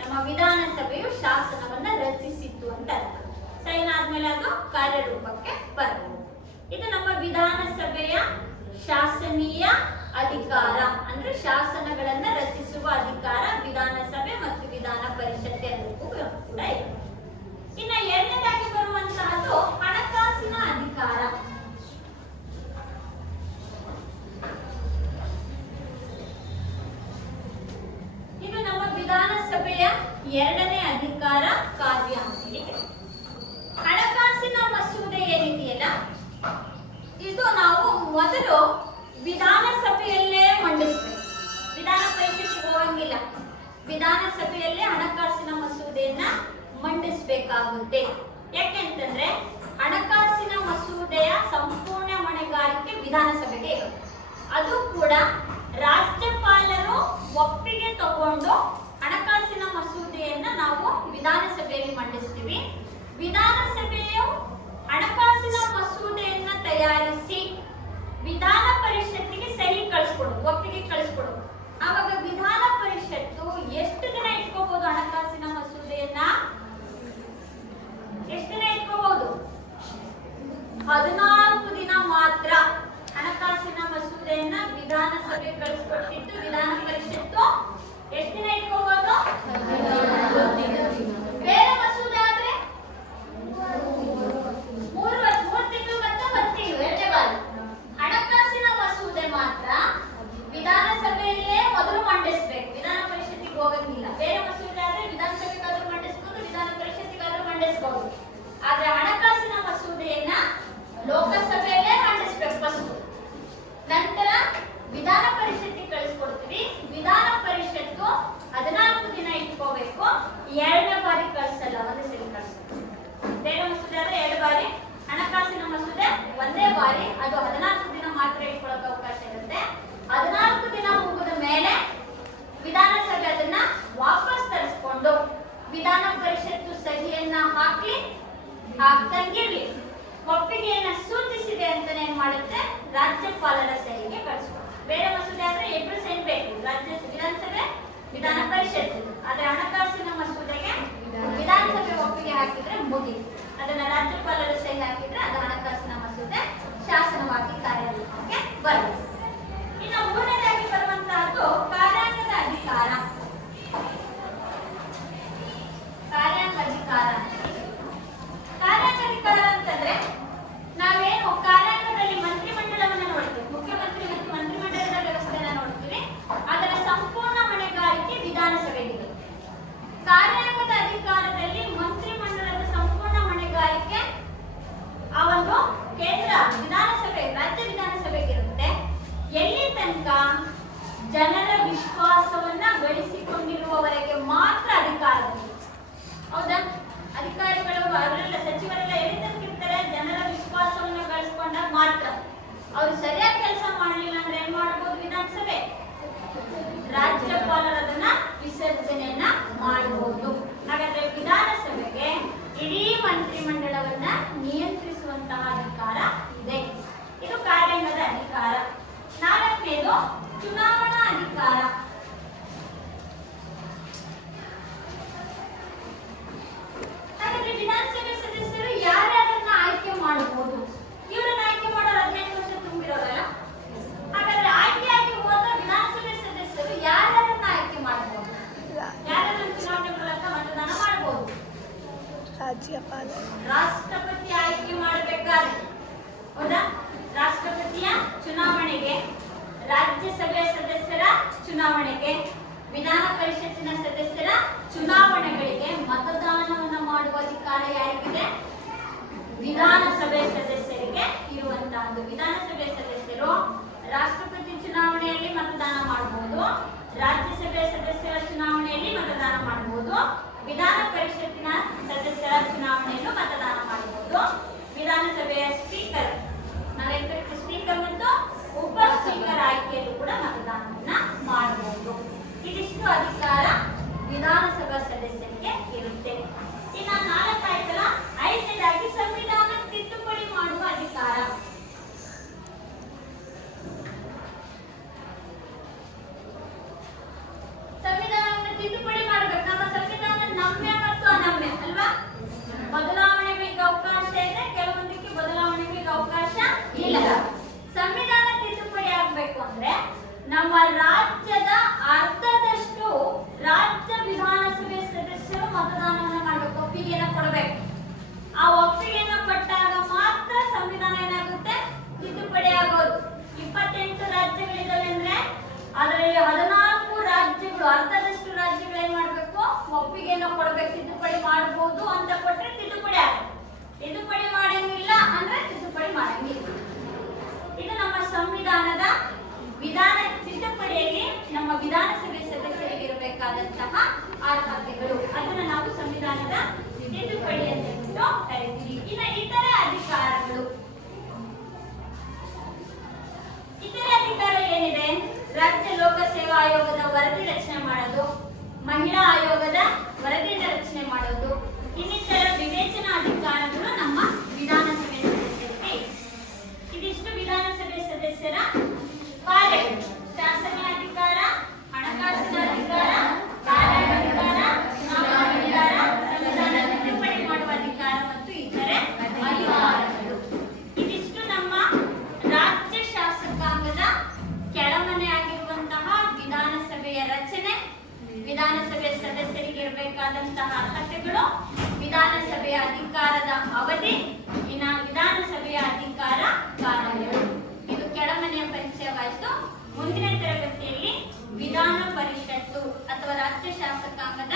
ನಮ್ಮ ವಿಧಾನಸಭೆಯು ಶಾಸನವನ್ನ ರಚಿಸಿತ್ತು ಅಂತ ಅರ್ಥ. ಸೈನ್ ಆದ್ಮೇಲೆ ಅದು ಕಾರ್ಯರೂಪಕ್ಕೆ ಬರ್ತದೆ. ಇದು ನಮ್ಮ ವಿಧಾನಸಭೆಯ ಶಾಸನೀಯ ಅಧಿಕಾರ, ಅಂದ್ರೆ ಶಾಸನಗಳನ್ನ ರಚಿಸುವ ಅಧಿಕಾರ ವಿಧಾನಸಭೆ ಮತ್ತು ವಿಧಾನ ಪರಿಷತ್ ಎಲ್ಲರಿಗೂ ಕೂಡ ಇದೆ. ಇನ್ನು ಎರಡನೇದಾಗಿ ಬರುವಂತಹದ್ದು ಹಣಕಾಸಿನ ಅಧಿಕಾರ. ಇದು ನಮ್ಮ ವಿಧಾನಸಭೆಯ ಎರಡನೇ ಅಧಿಕಾರ ಕಾರ್ಯ ಅಂತ ಹೇಳಿ. ಹಣಕಾಸಿನ ಮಸೂದೆ ಏನಿದೆಯಲ್ಲ, ಇದು ನಾವು ಮೊದಲು ವಿಧಾನಸಭೆಯಲ್ಲೇ ಮಂಡಿಸಬೇಕು. ವಿಧಾನ ಪರಿಷತ್ತಿಗೆ ಹೋಗಂಗಿಲ್ಲ, ವಿಧಾನಸಭೆಯಲ್ಲೇ ಹಣಕಾಸಿನ ಮಸೂದೆಯನ್ನ ಮಂಡಿಸಬೇಕಾಗುತ್ತೆ. ಯಾಕೆಂತಂದ್ರೆ ಹಣಕಾಸಿನ ಮಸೂದೆಯ ಸಂಪೂರ್ಣ ಹೊಣೆಗಾರಿಕೆ ವಿಧಾನಸಭೆಗೆ ಇರುತ್ತೆ. ಅದು ಕೂಡ ರಾಜ್ಯಪಾಲರು ಒಪ್ಪಿಗೆ ತಗೊಂಡು ಹಣಕಾಸಿನ ಮಸೂದೆಯನ್ನ ನಾವು ವಿಧಾನಸಭೆಯಲ್ಲಿ ಮಂಡಿಸ್ತೀವಿ. ವಿಧಾನಸಭೆಯು ಹಣಕಾಸಿನ ಮಸೂದೆಯನ್ನ ತಯಾರಿಸಿ ವಿಧಾನ ಪರಿಷತ್ತಿಗೆ ಸಹಿ ಕಳಿಸ್ಕೊಡೋದು, ಒಪ್ಪಿಗೆ ಕಳಿಸ್ಕೊಡೋದು. ಆವಾಗ ವಿಧಾನ ಪರಿಷತ್ತು ಎಷ್ಟು ದಿನ ಇಟ್ಕೋಬಹುದು? ಹಣಕಾಸಿನ ಮಸೂದೆಯನ್ನ ಎಷ್ಟು ದಿನ ಇಟ್ಕೋಬಹುದು? 14 ದಿನ ಮಾತ್ರ. ಹಣಕಾಸಿನ ಮಸೂದೆಯನ್ನ ವಿಧಾನಸಭೆ ಕಳಿಸ್ಕೊಟ್ಟಿದ್ದು ವಿಧಾನ ಪರಿಷತ್ತು ಎಷ್ಟು ದಿನ ಇಟ್ಕೋಬಹುದು? ಬೇರೆ ಮಸೂದೆ ಆದ್ರೆ 3 ತಿಂಗಳು ಮತ್ತು 1 ತಿಂಗಳು ಎರಡೇ ಬಾರಿ. ಹಣಕಾಸಿನ ಮಸೂದೆ ಮಾತ್ರ ವಿಧಾನಸಭೆಯಲ್ಲೇ ಮೊದಲು ಮಂಡಿಸಬೇಕು, ವಿಧಾನ ಪರಿಷತ್ತಿಗೆ ಹೋಗಂಗಿಲ್ಲ. ಬೇರೆ ಮಸೂದೆ ಆದ್ರೆ ವಿಧಾನಸಭೆಗಾದ್ರೂ ಮಂಡಿಸಬಹುದು, ವಿಧಾನ ಪರಿಷತ್ತಿಗಾದ್ರೂ ಮಂಡಿಸಬಹುದು. ಆದ್ರೆ ಹಣಕಾಸಿನ ಮಸೂದೆಯನ್ನ ಲೋಕಸಭೆಯಲ್ಲೇ ಮಂಡಿಸಬೇಕು ಫಸ್ಟ್. ನಂತರ ವಿಧಾನ ಪರಿಷತ್ತಿಗೆ ಕಳಿಸ್ಕೊಡ್ತೀವಿ. ವಿಧಾನ ಪರಿಷತ್ತು 14 ದಿನ ಇಟ್ಕೋಬೇಕು. ಎರಡನೇ ಬಾರಿ ಕಳಿಸಲ್ಲ, ಒಂದೇ ಸರಿ ಕಳಿಸ್ಬೇಕು. ಬೇರೆ ಮಸೂದೆ ಆದ್ರೆ 2 ಬಾರಿ, ಹಣಕಾಸಿನ ಮಸೂದೆ ಒಂದೇ ಬಾರಿ, ಅದು 14 ದಿನ ಮಾತ್ರ ಇಟ್ಕೊಳ್ಳೋಕೆ ಅವಕಾಶ ಇರುತ್ತೆ. 14 ದಿನ ಮುಗಿದ ಮೇಲೆ ವಿಧಾನಸಭೆ ಅದನ್ನ ವಾಪಸ್ ತರಿಸ್ಕೊಂಡು ವಿಧಾನ ಪರಿಷತ್ತು ಸಹಿಯನ್ನ ಹಾಕ್ತಂಗಿರ್ಲಿ, ಒಪ್ಪಿಗೆಯನ್ನ ಸೂಚಿಸಿದೆ ಅಂತ ಏನ್ ಮಾಡುತ್ತೆ? ರಾಜ್ಯಪಾಲರ ಸಹಿಗೆ ಕಳಿಸ್ಕೊಡುತ್ತೆ. ಬೇರೆ ಮಸೂದೆ ಆದ್ರೆ 2 ಸೈನ್ ಬೇಕು, ವಿಧಾನಸಭೆ ವಿಧಾನ ಪರಿಷತ್. ಆದ್ರೆ ಹಣಕಾಸಿನ ಮಸೂದೆಗೆ ವಿಧಾನಸಭೆ ಒಪ್ಪಿಗೆ ಹಾಕಿದ್ರೆ ಮುಗಿತು. ಅದನ್ನ ರಾಜ್ಯಪಾಲರ ಸಹಿ ಹಾಕಿದ್ರೆ ಅದು ಹಣಕಾಸಿನ ಮಸೂದೆ ಶಾಸನವಾಗಿ ಕಾರ್ಯರೂಪಕ್ಕೆ ಬರುತ್ತೆ. ಇನ್ನು ಮೂರನೇದಾಗಿ ಬರುವಂತಹದ್ದು ಕಾರ್ಯಾಂಗದ ಅಧಿಕಾರ. ಕಾರ್ಯಾಂಗ ಅಧಿಕಾರ ಅಂತಂದ್ರೆ ನಾವೇನು ಕಾರ್ಯಾಂಗದಲ್ಲಿ ಮಂತ್ರಿಮಂಡಲವನ್ನ ನೋಡ್ತೀವಿ, ಮುಖ್ಯಮಂತ್ರಿ ಮತ್ತು ಮಂತ್ರಿಮಂಡಲದ ವ್ಯವಸ್ಥೆಯನ್ನ ನೋಡ್ತೀವಿ. ಅದರ ಸಂಪೂರ್ಣ ಹೊಣೆಗಾರಿಕೆ ವಿಧಾನಸಭೆಗಿದೆ. ಕಾರ್ಯಾಂಗದ ಅಧಿಕಾರದಲ್ಲಿ ಮಂತ್ರಿಮಂಡಲದ ಸಂಪೂರ್ಣ ಹೊಣೆಗಾರಿಕೆ ಆ ಒಂದು ಕೇಂದ್ರ ವಿಧಾನಸಭೆ, ರಾಜ್ಯ ವಿಧಾನಸಭೆಗೆ ಇರುತ್ತೆ. ಎಲ್ಲಿ ತನಕ ಜನರ ವಿಶ್ವಾಸವನ್ನ ಗಳಿಸಿಕೊಂಡಿರುವವರೆಗೆ ಮಾತ್ರ ಅಧಿಕಾರ. ಹೌದಾ? ಅಧಿಕಾರಿಗಳು ಅವರೆಲ್ಲ ಸಚಿವರೆಲ್ಲ ಎಲ್ಲಿ ತನಕ ಇರ್ತಾರೆ? ಜನರ ವಿಶ್ವಾಸವನ್ನ ಗಳಿಸ್ಕೊಂಡಾಗ ಮಾತ್ರ. ಅವರು ಸರಿಯಾಗಿ ಕೆಲಸ ಮಾಡಲಿಲ್ಲ ಅಂದ್ರೆ ಏನ್ ಮಾಡಬಹುದು? ವಿಧಾನಸಭೆ ರಾಜ್ಯಪಾಲರದನ್ನ ವಿಸರ್ಜನೆಯನ್ನ ಮಾಡಬಹುದು. ಹಾಗಾದ್ರೆ ವಿಧಾನಸಭೆಗೆ ಇಡೀ ಮಂತ್ರಿಮಂಡಲವನ್ನ ನಿಯಂತ್ರಿಸುವಂತಹ ಅಧಿಕಾರ ಇದೆ. ಇದು ಕಾರ್ಯಾಂಗದ ಅಧಿಕಾರ. 4ನೇದು ಚುನಾವಣಾ ಅಧಿಕಾರ. ಹಾಗಾದ್ರೆ ವಿಧಾನಸಭೆ ಸದಸ್ಯರು ಯಾರ್ಯಾರನ್ನ ಆಯ್ಕೆ ಮಾಡಬಹುದು? ಇವರನ್ನ ಆಯ್ಕೆ ಮಾಡೋರು 15 ವರ್ಷ ತುಂಬಿರೋರಲ್ಲ. ಹಾಗಾದ್ರೆ ಆಯ್ಕೆಯಾಗಿ ಹೋದ ವಿಧಾನಸಭೆ ಸದಸ್ಯರು ಯಾರ್ಯಾರನ್ನ ಆಯ್ಕೆ ಮಾಡಬಹುದು? ಯಾರ್ಯಾರನ್ನ ಚುನಾವಣೆ ಮೂಲಕ ಮತದಾನ ಮಾಡಬಹುದು? ರಾಜ್ಯಪಾಲ. ರಾಷ್ಟ್ರಪತಿ ಆಯ್ಕೆ ಮಾಡಬೇಕಾದ್ರೆ, ಹೌದಾ? ರಾಷ್ಟ್ರಪತಿಯ ಚುನಾವಣೆಗೆ, ರಾಜ್ಯಸಭೆ ಸದಸ್ಯರ ಚುನಾವಣೆಗೆ, ವಿಧಾನ ಪರಿಷತ್ತಿನ ಸದಸ್ಯರ ಚುನಾವಣೆಗಳಿಗೆ ವಿಧಾನಸಭೆ ಸದಸ್ಯರಿಗೆ ಇರುವಂತಹದ್ದು. ವಿಧಾನಸಭೆ ಸದಸ್ಯರು ರಾಷ್ಟ್ರಪತಿ ಚುನಾವಣೆಯಲ್ಲಿ ಮತದಾನ ಮಾಡಬಹುದು, ರಾಜ್ಯಸಭೆ ಸದಸ್ಯರ ಚುನಾವಣೆಯಲ್ಲಿ ಮತದಾನ ಮಾಡಬಹುದು, ವಿಧಾನ ಪರಿಷತ್ತಿನ ಸದಸ್ಯರ ಚುನಾವಣೆಯಲ್ಲೂ ಮತದಾನ ಮಾಡಬಹುದು. ವಿಧಾನಸಭೆಯ ಸ್ಪೀಕರ್, ನಾವೇನು ಸ್ಪೀಕರ್ ಮತ್ತು ಉಪ ಸ್ಪೀಕರ್ ಆಯ್ಕೆಯಲ್ಲೂ ಕೂಡ ಮತದಾನವನ್ನ ಮಾಡಬಹುದು. ಇದಿಷ್ಟು ಅಧಿಕಾರ ವಿಧಾನಸಭಾ ಸದಸ್ಯರಿಗೆ ಇರುತ್ತೆ. ಇನ್ನು 4 ಆಯ್ತಲ್ಲ, 5ನೇದಾಗಿ ಸಂವಿಧಾನ ತಿದ್ದುಪಡಿ ಮಾಡುವ ಅಧಿಕಾರ. ಸಂವಿಧಾನವನ್ನು ತಿದ್ದುಪಡಿ ಮಾಡಬೇಕು. ನಮ್ಮ ಸಂವಿಧಾನ ನಮ್ಯ ಮತ್ತು ಅನಮ್ಯ ಅಲ್ವಾ? ಬದಲಾವಣೆಗಳಿಗೆ ಅವಕಾಶ ಇದೆ, ಕೆಲವೊಂದಕ್ಕೆ ಬದಲಾವಣೆಗಳಿಗೆ ಅವಕಾಶ ಇಲ್ಲ. ಸಂವಿಧಾನ ತಿದ್ದುಪಡಿ ಆಗಬೇಕು ಅಂದ್ರೆ ನಮ್ಮ ರಾಜ್ಯದ ಅರ್ಧದಷ್ಟು ರಾಜ್ಯ ವಿಧಾನಸಭೆ ಸದಸ್ಯರು ಮತದಾನವನ್ನು ಮಾಡಬೇಕು, ಒಪ್ಪಿಗೆಯನ್ನು ಕೊಡಬೇಕು. ಆ ಒಪ್ಪಿಗೆಯನ್ನು ಕೊಟ್ಟಾಗ ಮಾತ್ರ ಸಂವಿಧಾನ ಏನಾಗುತ್ತೆ, ತಿದ್ದುಪಡಿ ಆಗೋದು. 28 ರಾಜ್ಯಗಳಿದಾವೆ ಅಂದ್ರೆ ಅದರಲ್ಲಿ 14 ರಾಜ್ಯಗಳು, ಅರ್ಧದಷ್ಟು ರಾಜ್ಯಗಳು ಏನ್ ಮಾಡ್ಬೇಕು, ಒಪ್ಪಿಗೆಯನ್ನು ಕೊಡಬೇಕು, ತಿದ್ದುಪಡಿ ಮಾಡಬಹುದು ಅಂತ ಕೊಟ್ರೆ ತಿದ್ದುಪಡಿ ಆಗುತ್ತೆ. ತಿದ್ದುಪಡಿ ಮಾಡಂಗಿಲ್ಲ ಅಂದ್ರೆ ತಿದ್ದುಪಡಿ ಮಾಡಂಗಿಲ್ಲ. ಇದು ನಮ್ಮ ಸಂವಿಧಾನದ ವಿಧಾನ ತಿದ್ದುಪಡಿಯಲ್ಲಿ ನಮ್ಮ ವಿಧಾನಸಭೆ ಸದಸ್ಯರಿಗೆ ಇರಬೇಕಾದಂತಹ ಅರ್ಹತೆಗಳು. ಅದನ್ನು ನಾವು ಸಂವಿಧಾನದ ತಿದ್ದುಪಡಿ ಅಂತ ಕರಿತೀವಿ. ಇನ್ನು ಇತರ ಅಧಿಕಾರಗಳು. ಇತರ ಅಧಿಕಾರ ಏನಿದೆ? ರಾಜ್ಯ ಲೋಕಸೇವಾ ಆಯೋಗದ ವರದಿ ರಚನೆ ಮಾಡೋದು, ಮಹಿಳಾ ಆಯೋಗದ ವರದಿಯನ್ನು ರಚನೆ ಮಾಡೋದು, ಇನ್ನಿತರ ವಿವೇಚನಾ ಅಧಿಕಾರಗಳು ನಮ್ಮ ವಿಧಾನಸಭೆ ಸದಸ್ಯರಿಗೆ. ಇದಿಷ್ಟು ವಿಧಾನಸಭೆ ಸದಸ್ಯರ ಕಾರ್ಯಗಳು. ಶಾಸನಾಧಿಕಾರ, ಹಣಕಾಸಿನ ಅಧಿಕಾರ, ಕಾರ್ಯಾಧಿಕಾರ, ಚುನಾವಣಾಧಿಕಾರ, ಸಂವಿಧಾನ ತಿದ್ದುಪಡಿ ಮಾಡುವ ಅಧಿಕಾರ ಮತ್ತು ಇತರೆ ಅಧಿಕಾರಗಳು. ಇದಿಷ್ಟು ನಮ್ಮ ರಾಜ್ಯ ಶಾಸಕಾಂಗದ ಕೆಳಮನೆ ಆಗಿರುವಂತಹ ವಿಧಾನಸಭೆಯ ರಚನೆ, ವಿಧಾನಸಭೆ ಸದಸ್ಯರಿಗೆ ಇರಬೇಕಾದಂತಹ ಅರ್ಹತೆಗಳು, ವಿಧಾನಸಭೆಯ ಅಧಿಕಾರದ ಅವಧಿ, ಇನ್ನು ವಿಧಾನಸಭೆಯ ಅಧಿಕಾರ ಕಾರ್ಯಗಳು. ಇದು ಕೆಳಮನೆಯ ಪರಿಚಯವಾಯಿತು. ಮುಂದಿನ ತರಗತಿಯಲ್ಲಿ ವಿಧಾನ ಪರಿಷತ್ತು ಅಥವಾ ರಾಜ್ಯ ಶಾಸಕಾಂಗದ